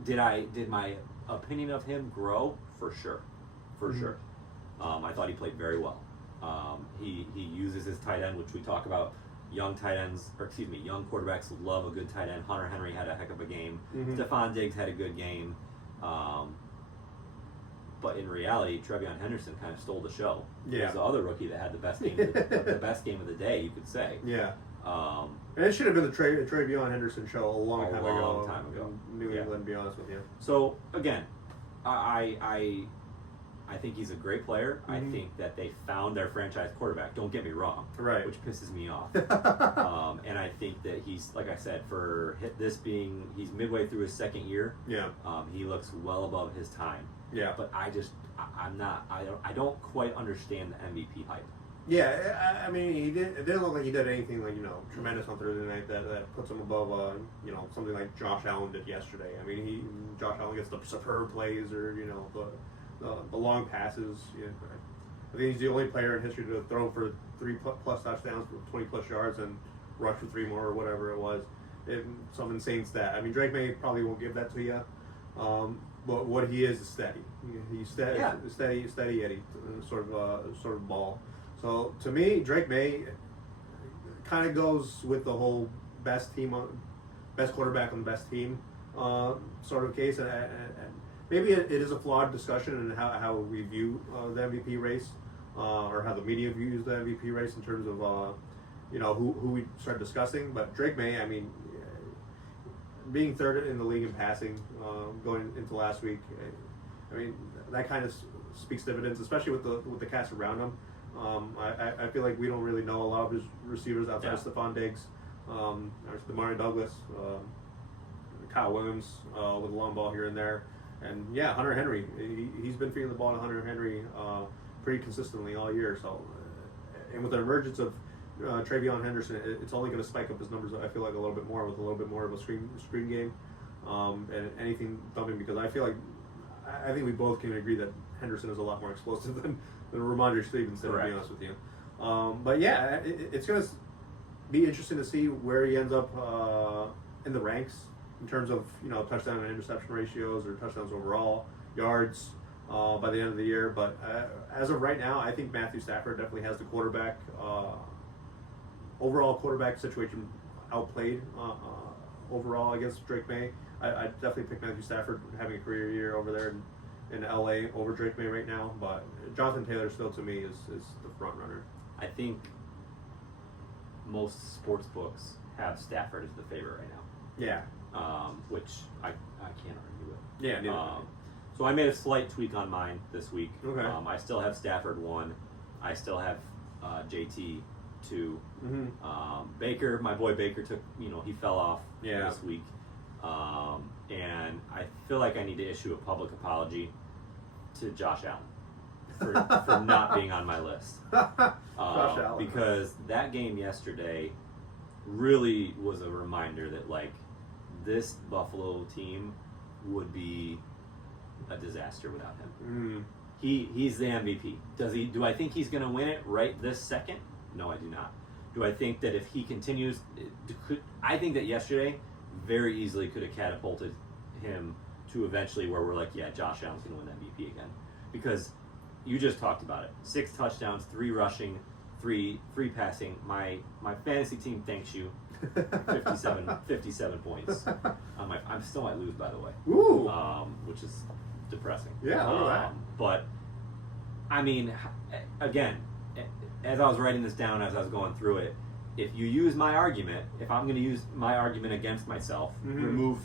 Did my opinion of him grow? For sure. I thought he played very well. He uses his tight end, which we talk about. Young quarterbacks love a good tight end. Hunter Henry had a heck of a game. Stephon Diggs had a good game. But in reality, Trevion Henderson kind of stole the show. Yeah. He was the other rookie that had the best game the best game of the day, you could say. Yeah. And it should have been the Trevion Henderson show a long time ago. In New England, to be honest with you. So again, I think he's a great player. I think that they found their franchise quarterback. Don't get me wrong. Right. Which pisses me off. And I think that he's, like I said, he's midway through his second year. Yeah. He looks well above his time. Yeah. But I don't quite understand the MVP hype. Yeah, I mean, it didn't look like he did anything like, tremendous on Thursday night that puts him above, something like Josh Allen did yesterday. I mean, Josh Allen gets the superb plays or, the long passes. I think he's the only player in history to throw for 3+ touchdowns for 20+ yards, and rush for 3 more or whatever it was. Some insane stat. I mean, Drake May probably won't give that to you, but what he is steady. He's steady, steady Eddie sort of ball. So to me, Drake May kind of goes with the whole best quarterback on the best team sort of case, and maybe it is a flawed discussion in how we view the MVP race, or how the media views the MVP race in terms of who we start discussing. But Drake May, I mean, being third in the league in passing going into last week, I mean, that kind of speaks dividends, especially with the cast around him. I feel like we don't really know a lot of his receivers outside of Stephon Diggs, Demario Douglas, Kyle Williams with a long ball here and there, and Hunter Henry. He's been feeding the ball to Hunter Henry pretty consistently all year. So, and with the emergence of Travion Henderson, it's only going to spike up his numbers. I feel like a little bit more with a little bit more of a screen game, and anything thumping, because I feel like I think we both can agree that Henderson is a lot more explosive than Ramondre Stevenson, to be honest with you. But it's going to be interesting to see where he ends up in the ranks in terms of touchdown and interception ratios, or touchdowns overall, yards by the end of the year. But as of right now, I think Matthew Stafford definitely has the overall quarterback situation outplayed overall against Drake May. I definitely pick Matthew Stafford having a career year over there in LA over Drake May right now, but Jonathan Taylor still to me is the front runner. I think most sports books have Stafford as the favorite right now. Yeah. Which I can't argue with. Yeah. So I made a slight tweak on mine this week. Okay. I still have Stafford 1. I still have JT 2. Mm-hmm. Baker, my boy Baker took, he fell off this week. And I feel like I need to issue a public apology to Josh Allen for not being on my list. Josh Allen. Because that game yesterday really was a reminder that, like, this Buffalo team would be a disaster without him. He's the MVP. Do I think he's going to win it right this second? No, I do not. Do I think that if he continues, I think that yesterday very easily could have catapulted him to eventually where we're like, yeah, Josh Allen's going to win MVP again. Because you just talked about it. 6 touchdowns, 3 rushing, 3 passing. My fantasy team thanks you. 57 points. I still might lose, by the way. Ooh. Which is depressing. Yeah, look at that. But, I mean, again, as I was writing this down, as I was going through it, if you use my argument, if I'm going to use my argument against myself, remove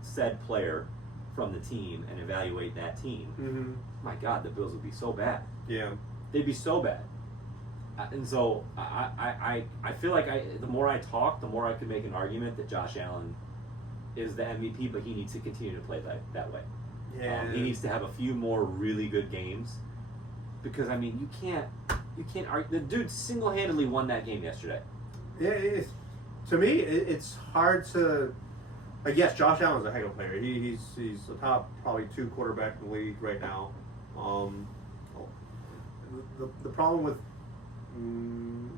said player from the team and evaluate that team, my God, the Bills would be so bad. Yeah. They'd be so bad. And so I feel like the more I talk, the more I can make an argument that Josh Allen is the MVP, but he needs to continue to play that way. Yeah. He needs to have a few more really good games, because I mean you can't argue. The dude single-handedly won that game yesterday. Yeah, to me, it's hard to. Yes, Josh Allen's a heck of a player. He's the top probably 2 quarterback in the league right now. The problem with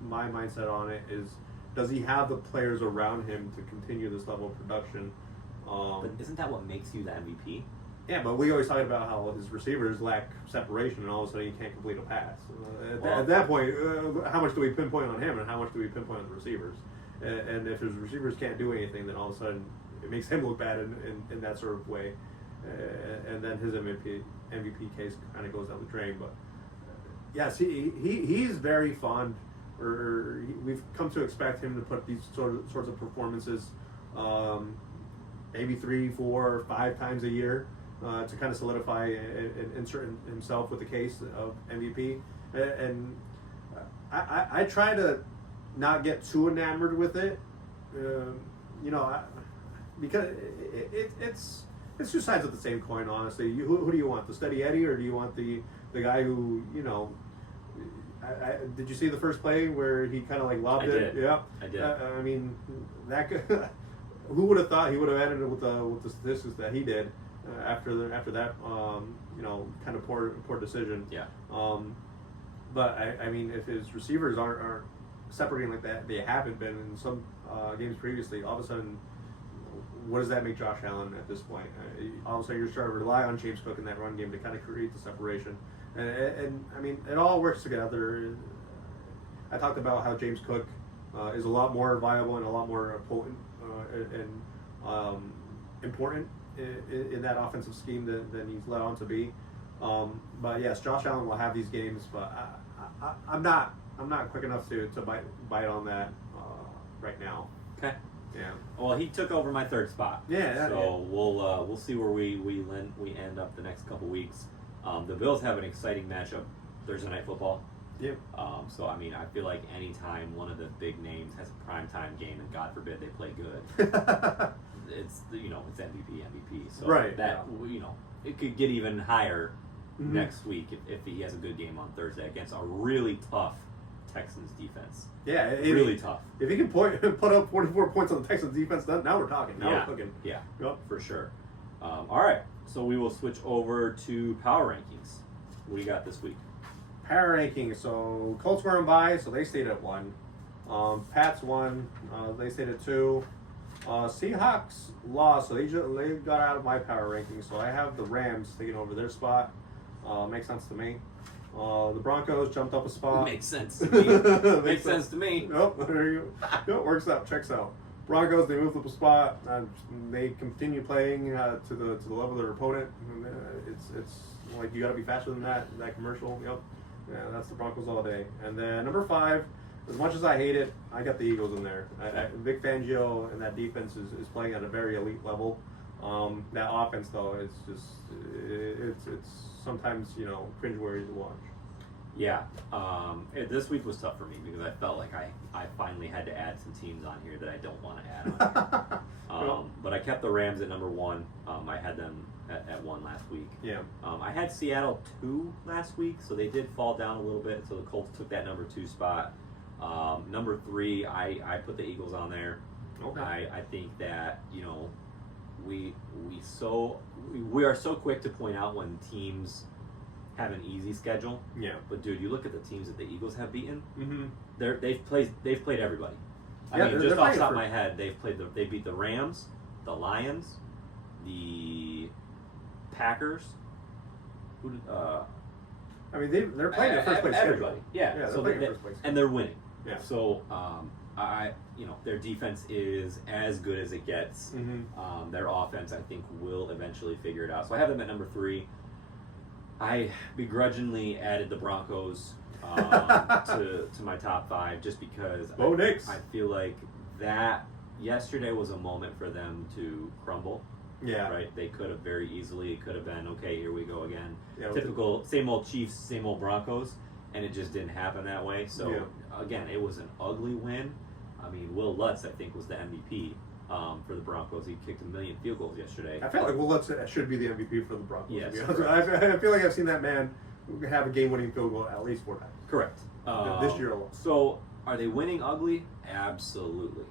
my mindset on it is, does he have the players around him to continue this level of production? But isn't that what makes you the MVP? Yeah, but we always talk about how his receivers lack separation, and all of a sudden he can't complete a pass. At that point, how much do we pinpoint on him, and how much do we pinpoint on the receivers? And if his receivers can't do anything, then all of a sudden it makes him look bad in that sort of way. And then his MVP case kind of goes down the drain. But yes, he's very fond, or we've come to expect him to put these sorts of performances maybe 3, 4, 5 times a year. To kind of solidify and insert himself with the case of MVP, and I try to not get too enamored with it, because it's 2 sides of the same coin. Honestly, who do you want, the steady Eddie, or do you want the guy who did you see the first play where he kind of like lobbed it? Did. Yeah, I did. I mean, that who would have thought he would have ended with the statistics that he did. After that, kind of poor decision. Yeah. But I mean, if his receivers aren't separating like that. They haven't been in some games previously. All of a sudden, what does that make Josh Allen at this point? All of a sudden, you're starting to rely on James Cook in that run game to kind of create the separation. And I mean, it all works together. I talked about how James Cook is a lot more viable and a lot more potent and important in that offensive scheme than he's let on to be. But yes, Josh Allen will have these games, but I'm not quick enough to bite on that right now. Okay. Yeah. Well, he took over my third spot. Yeah. So we'll see where we end up the next couple weeks. The Bills have an exciting matchup Thursday Night Football. Yep. So I mean, I feel like anytime one of the big names has a primetime game, and God forbid they play good, it's MVP. So right. That it could get even higher next week if he has a good game on Thursday against a really tough Texans defense. Yeah, really tough. If he can put up 44 points on the Texans defense, now we're talking. Now we're cooking. Yeah, yep. For sure. All right, so we will switch over to power rankings. What do you got this week? Power rankings. So Colts were on bye, so they stayed at 1. Pats won. They stayed at 2. Seahawks lost, so they got out of my power rankings. So I have the Rams taking over their spot. Makes sense to me. The Broncos jumped up a spot. Makes sense to me. Makes sense to me. Yep, there you go. Yep, works out, checks out. Broncos, they moved up a spot. They continue playing to the level of their opponent. And, it's like you got to be faster than that commercial. Yep, yeah, that's the Broncos all day. And then number 5, as much as I hate it, I got the Eagles in there. Vic Fangio and that defense is playing at a very elite level. That offense though is just it's sometimes cringeworthy to watch. Yeah, this week was tough for me because I felt like I finally had to add some teams on here that I don't want to add on here. But I kept the Rams at number 1. I had them at 1 last week. Yeah. I had Seattle 2 last week, so they did fall down a little bit. So the Colts took that number 2 spot. Number 3, I put the Eagles on there. Okay. I think that we are so quick to point out when teams have an easy schedule. Yeah. But dude, you look at the teams that the Eagles have beaten. Mm-hmm. They've played everybody. Yeah, I mean, just off the top of for... my head, they beat the Rams, the Lions, the Packers. I mean, they're playing the first place. Everybody. Schedule. Yeah. Yeah, So they're playing first place. and they're winning. Yeah. So their defense is as good as it gets. Mm-hmm. Their offense, I think, will eventually figure it out. So I have them at number 3. I begrudgingly added the Broncos to my top 5 just because I feel like that yesterday was a moment for them to crumble. Yeah. Right? They could have very easily, it could have been, okay, here we go again. Yeah, Typical, same old Chiefs, same old Broncos, and it just didn't happen that way. So, again, it was an ugly win. I mean, Will Lutz, I think, was the MVP for the Broncos. He kicked 1 million field goals yesterday. I feel like Will Lutz should be the MVP for the Broncos. Yes, I feel like I've seen that man have a game-winning field goal at least 4 times. Correct. This year alone. So, are they winning ugly? Absolutely.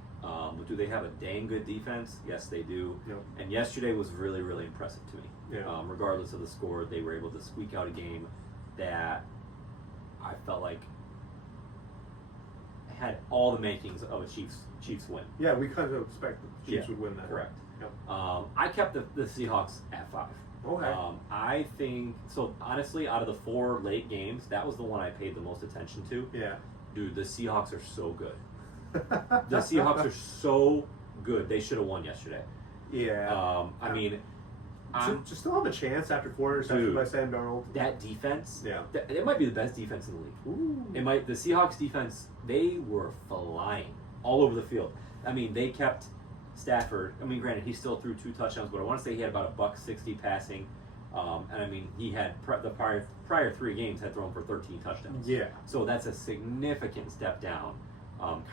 Do they have a dang good defense? Yes, they do. Yep. And yesterday was really, really impressive to me. Yeah. Regardless of the score, they were able to squeak out a game that I felt like had all the makings of a Chiefs win. Yeah, we kind of expect the Chiefs would win that. Correct. Yep. I kept the Seahawks at 5. Okay. I think so. Honestly, out of the 4 late games, that was the one I paid the most attention to. Yeah. Dude, the Seahawks are so good. The Seahawks are so good. They should have won yesterday. Yeah. I mean, to still have a chance after 4 interceptions by Sam Darnold. That defense, yeah, it might be the best defense in the league. Ooh. The Seahawks defense, they were flying all over the field. I mean, they kept Stafford. I mean, granted, he still threw 2 touchdowns, but I want to say he had about $160 passing. And I mean, he had the prior 3 games had thrown for 13 touchdowns. Yeah. So that's a significant step down.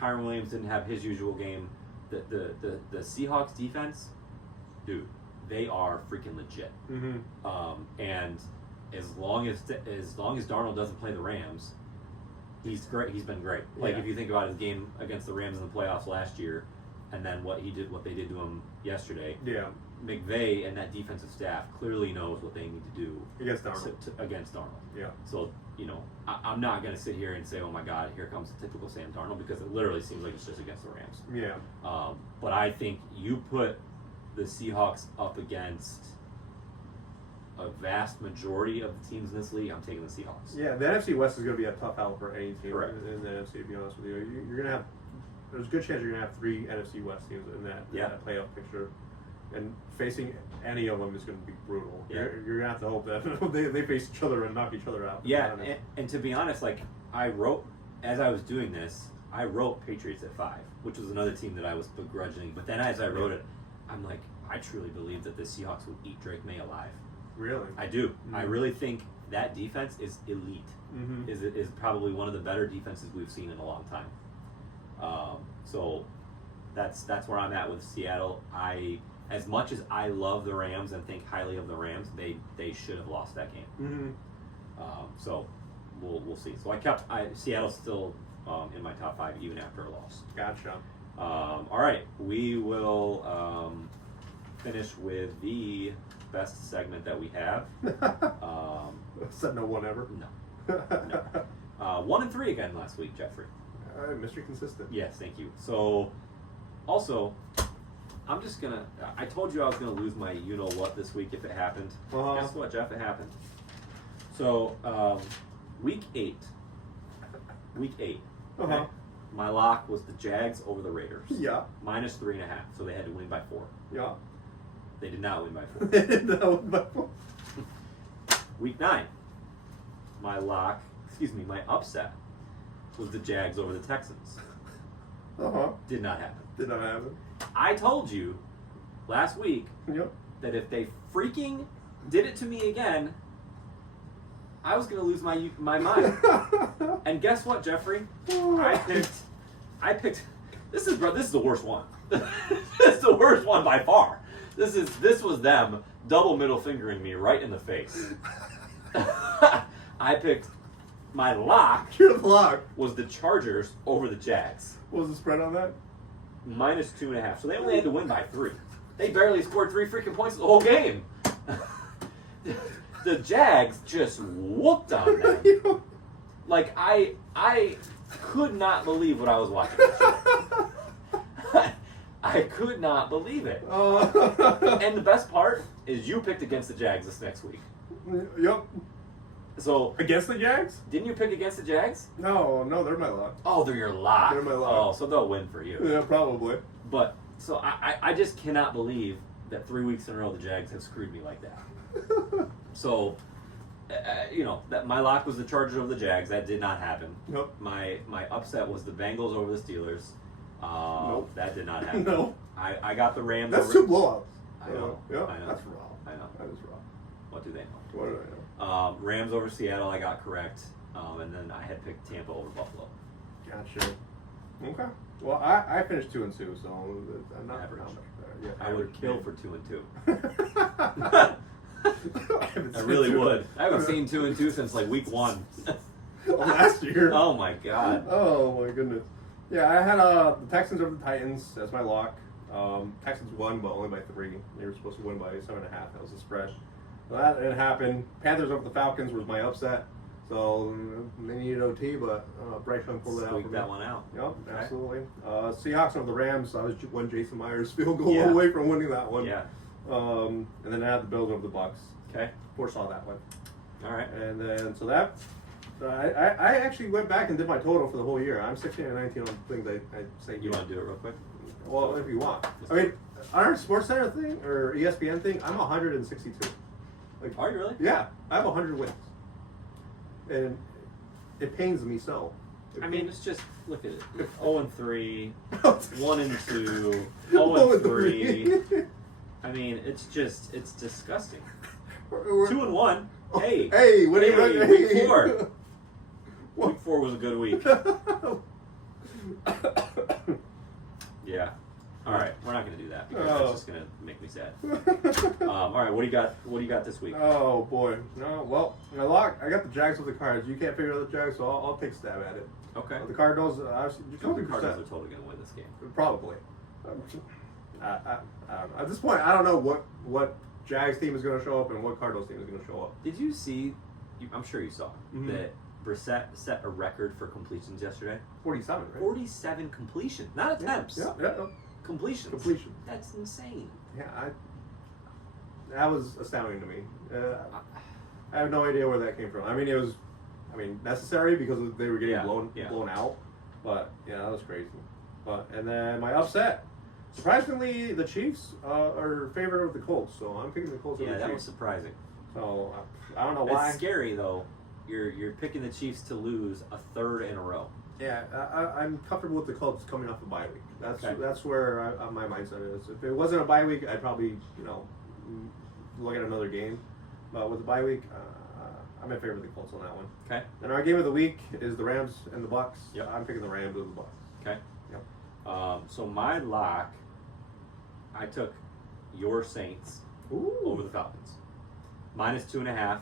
Kyron Williams didn't have his usual game. The Seahawks defense, dude, they are freaking legit. Mm-hmm. And as long as Darnold doesn't play the Rams, he's great. He's been great. Like if you think about his game against the Rams in the playoffs last year, and then what they did to him yesterday. Yeah. McVay and that defensive staff clearly knows what they need to do Against Darnold. against Darnold. Yeah. So, I'm not going to sit here and say, oh my God, here comes the typical Sam Darnold, because it literally seems like it's just against the Rams. Yeah. But I think you put the Seahawks up against a vast majority of the teams in this league, I'm taking the Seahawks. Yeah, the NFC West is going to be a tough out for any team Correct. in the NFC, to be honest with you. You're going to have, there's a good chance you're going to have 3 NFC West teams in that playoff picture. And facing any of them is going to be brutal. Yeah. You're going to have to hope that they face each other and knock each other out. Yeah, and to be honest, like, as I was doing this, I wrote Patriots at 5, which was another team that I was begrudging. But then as I wrote it, I'm like, I truly believe that the Seahawks would eat Drake May alive. Really? I do. Mm-hmm. I really think that defense is elite. Mm-hmm. Is probably one of the better defenses we've seen in a long time. So that's where I'm at with Seattle. As much as I love the Rams and think highly of the Rams, they should have lost that game. Mm-hmm. So we'll see. So Seattle's still in my top 5 even after a loss. Gotcha. All right, we will finish with the best segment that we have. Said no one ever. No. 1 and 3 again last week, Jeffrey. Mr. Consistent. Yes, thank you. So, also, I told you I was gonna lose my you-know-what this week if it happened. Uh-huh. Guess what, Jeff? It happened. So, week 8. Uh-huh. Okay? My lock was the Jags over the Raiders. Yeah. Minus 3.5, so they had to win by 4. Yeah. They did not win by 4. No. Week 9. My upset was the Jags over the Texans. Uh-huh. Did not happen. Did not happen. I told you last week Yep. that if they freaking did it to me again, I was going to lose my mind. And guess what, Jeffrey? I picked. This is the worst one. This is the worst one by far. This was them double middle fingering me right in the face. I picked my lock. Your lock. Was the Chargers over the Jags. What was the spread on that? Minus 2.5. So they only had to win by 3. They barely scored 3 freaking points the whole game. The Jags just whooped on them. Like, I could not believe what I was watching. I could not believe it. And the best part is you picked against the Jags this next week. Yep. So against the Jags? Didn't you pick against the Jags? No, they're my lock. Oh, they're your lock. They're my lock. Oh, so they'll win for you. Yeah, probably. But so I just cannot believe that 3 weeks in a row the Jags have screwed me like that. So, that my lock was the Chargers over the Jags. That did not happen. Nope. My upset was the Bengals over the Steelers. Nope. That did not happen. No. I got the Rams. That's over. 2 blowouts. I know. Yeah, I know. that's raw. I know. That is raw. What do they know? What do I know? Rams over Seattle, I got correct. And then I had picked Tampa over Buffalo. Gotcha. Okay. Well, I finished 2 and 2, so I'm not Average. Yeah, I would average, kill yeah. for 2 and 2. I really would. I haven't seen 2 and 2 since like week 1. Last year. Oh my god. Oh my goodness. Yeah, I had the Texans over the Titans as my lock. Texans won, but only by 3. They were supposed to win by 7.5. That was the spread. So that didn't happen. Panthers over the Falcons was my upset. So they needed OT, but Bryce Young pulled it out. Squeak that one out. Yep, Okay. absolutely. Seahawks over the Rams. I was one Jason Myers field goal Yeah. away from winning that one. Yeah. And then I had the Bills over the Bucks. Okay. Foresaw that one. All right. And then so that I actually went back and did my total for the whole year. I'm 16 and 19 on things I say. You want to do it real quick? Well, if you want. I mean, on our Sports Center thing or ESPN thing, I'm 162. Like, Are you really? yeah, I have 100 wins, and it pains me so. I mean, it's just look at it. 0 and 3, 1 1 and 2, 0 and 3. I mean, it's disgusting. 2 and 1. Hey. Hey, what hey, are you week 4. Week 4 was a good week. Yeah. All right, we're not going to do that because that's just going to make me sad. All right, what do you got? What do you got this week? Oh boy, no. Well, I got the Jags with the Cards. You can't figure out the Jags, so I'll take a stab at it. Okay. The Cardinals, obviously, The Cardinals are totally going to win this game. Probably. At this point, I don't know what Jags team is going to show up and what Cardinals team is going to show up. Did you see? I'm sure you saw that Brissett set a record for completions yesterday. 47, right? 47 completions, not attempts. Yeah. Completions. Completion. That's insane. Yeah, that was astounding to me. I have no idea where that came from. I mean, it was, necessary because they were getting blown out. But yeah, that was crazy. And then my upset. Surprisingly, the Chiefs are favorite of the Colts, so I'm picking the Colts over the Chiefs. Yeah, that was surprising. So I don't know why. It's scary though. You're picking the Chiefs to lose a third in a row. Yeah, I'm comfortable with the Colts coming off a bye week. That's where my mindset is. If it wasn't a bye week, I'd probably look at another game. But with the bye week, I'm in favor of the Colts on that one. Okay. And our game of the week is the Rams and the Bucks. Yep. I'm picking the Rams over the Bucks. Okay. Yep. So my lock, I took your Saints over the Falcons. -2.5.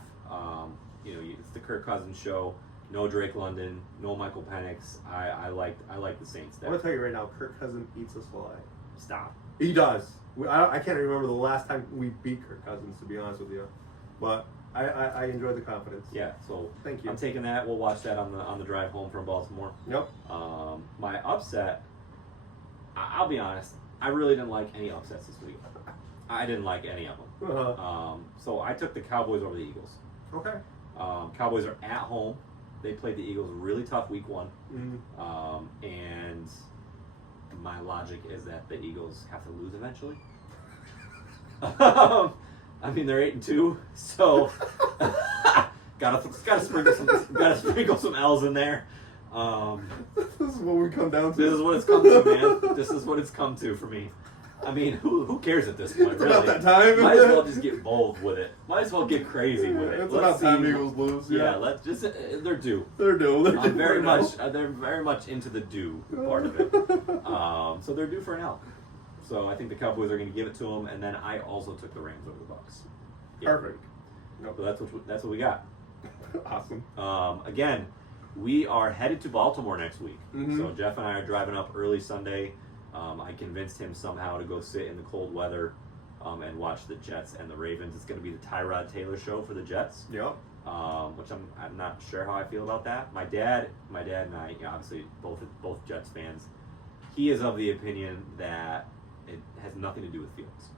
It's the Kirk Cousins show. No Drake London. No Michael Penix. I like the Saints there. I'm gonna tell you right now, Kirk Cousins eats us alive. Stop. He does. I can't remember the last time we beat Kirk Cousins, to be honest with you. But I enjoy the confidence. Yeah. So thank you. I'm taking that. We'll watch that on the drive home from Baltimore. Yep. My upset. I'll be honest. I really didn't like any upsets this week. I didn't like any of them. So I took the Cowboys over the Eagles. Okay. Cowboys are at home. They played the Eagles really tough week 1. And my logic is that the Eagles have to lose eventually. They're 8-2, so gotta sprinkle some L's in there. This is what we come down to. This is what it's come to, man. This is what it's come to for me. Who cares at this point, It's really? about that time. Might as well just get bold with it. Might as well get crazy with it. It's about time Eagles lose. Yeah, let's just. They're due. They're due. I'm very much. They're very much into the due part of it. So they're due for an L. So I think the Cowboys are going to give it to them, and then I also took the Rams over the Bucks. Yeah. Perfect. So that's what we got. Awesome. Again, we are headed to Baltimore next week. Mm-hmm. So Jeff and I are driving up early Sunday. I convinced him somehow to go sit in the cold weather and watch the Jets and the Ravens. It's going to be the Tyrod Taylor show for the Jets. Yep. Which I'm not sure how I feel about that. My dad and I, obviously both Jets fans. He is of the opinion that it has nothing to do with Fields.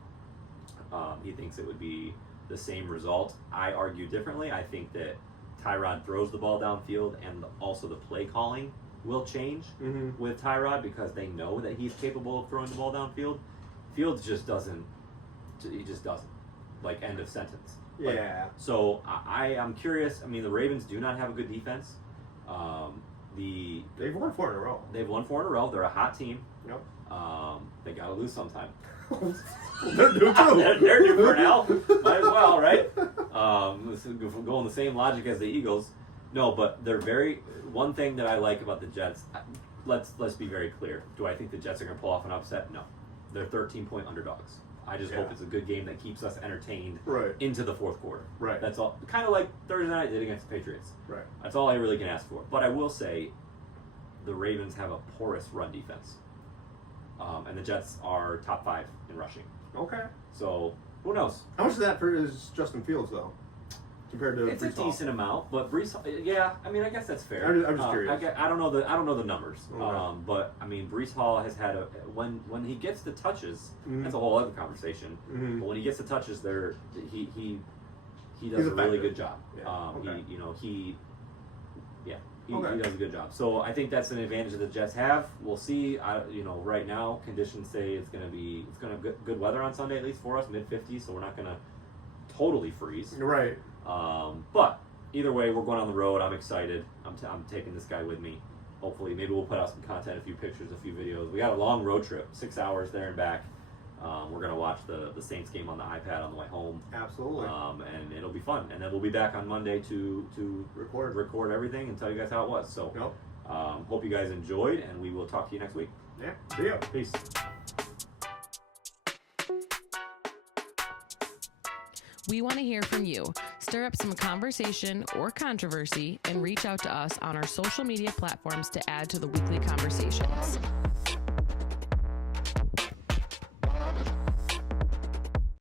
He thinks it would be the same result. I argue differently. I think that Tyrod throws the ball downfield, and also the play calling will change with Tyrod because they know that he's capable of throwing the ball downfield. Fields just doesn't. He just doesn't. Like, end of sentence. Yeah. So I'm curious. The Ravens do not have a good defense. They've won 4 in a row. They've won 4 in a row. They're a hot team. Yep. They got to lose sometime. They're due too. They're due for an L. Might as well, right? This is going the same logic as the Eagles. No, but they're one thing that I like about the Jets. Let's be very clear. Do I think the Jets are going to pull off an upset? No. They're 13-point underdogs. I just hope it's a good game that keeps us entertained into the fourth quarter. Right. That's all. Kind of like Thursday night did against the Patriots. Right. That's all I really can ask for. But I will say, the Ravens have a porous run defense, and the Jets are top 5 in rushing. Okay. So who knows? How much of that is Justin Fields though, compared to It's Breece a decent amount, but Breece, yeah, I guess that's fair. I'm just curious. I don't know the numbers, Okay. but Breece Hall has had when he gets the touches, that's a whole other conversation. But when he gets the touches, he does a really good job. Yeah. Okay. He does a good job. So I think that's an advantage that the Jets have. We'll see. Right now conditions say it's going to be good weather on Sunday, at least for us, mid-50s. So we're not going to totally freeze. Right. But either way, we're going on the road. I'm excited. I'm taking this guy with me. Hopefully, maybe we'll put out some content, a few pictures, a few videos. We got a long road trip, 6 hours there and back. We're going to watch the Saints game on the iPad on the way home. Absolutely. And it'll be fun. And then we'll be back on Monday to record everything and tell you guys how it was. So hope you guys enjoyed, and we will talk to you next week. Yeah. See ya. Peace. We want to hear from you. Stir up some conversation or controversy and reach out to us on our social media platforms to add to the weekly conversations.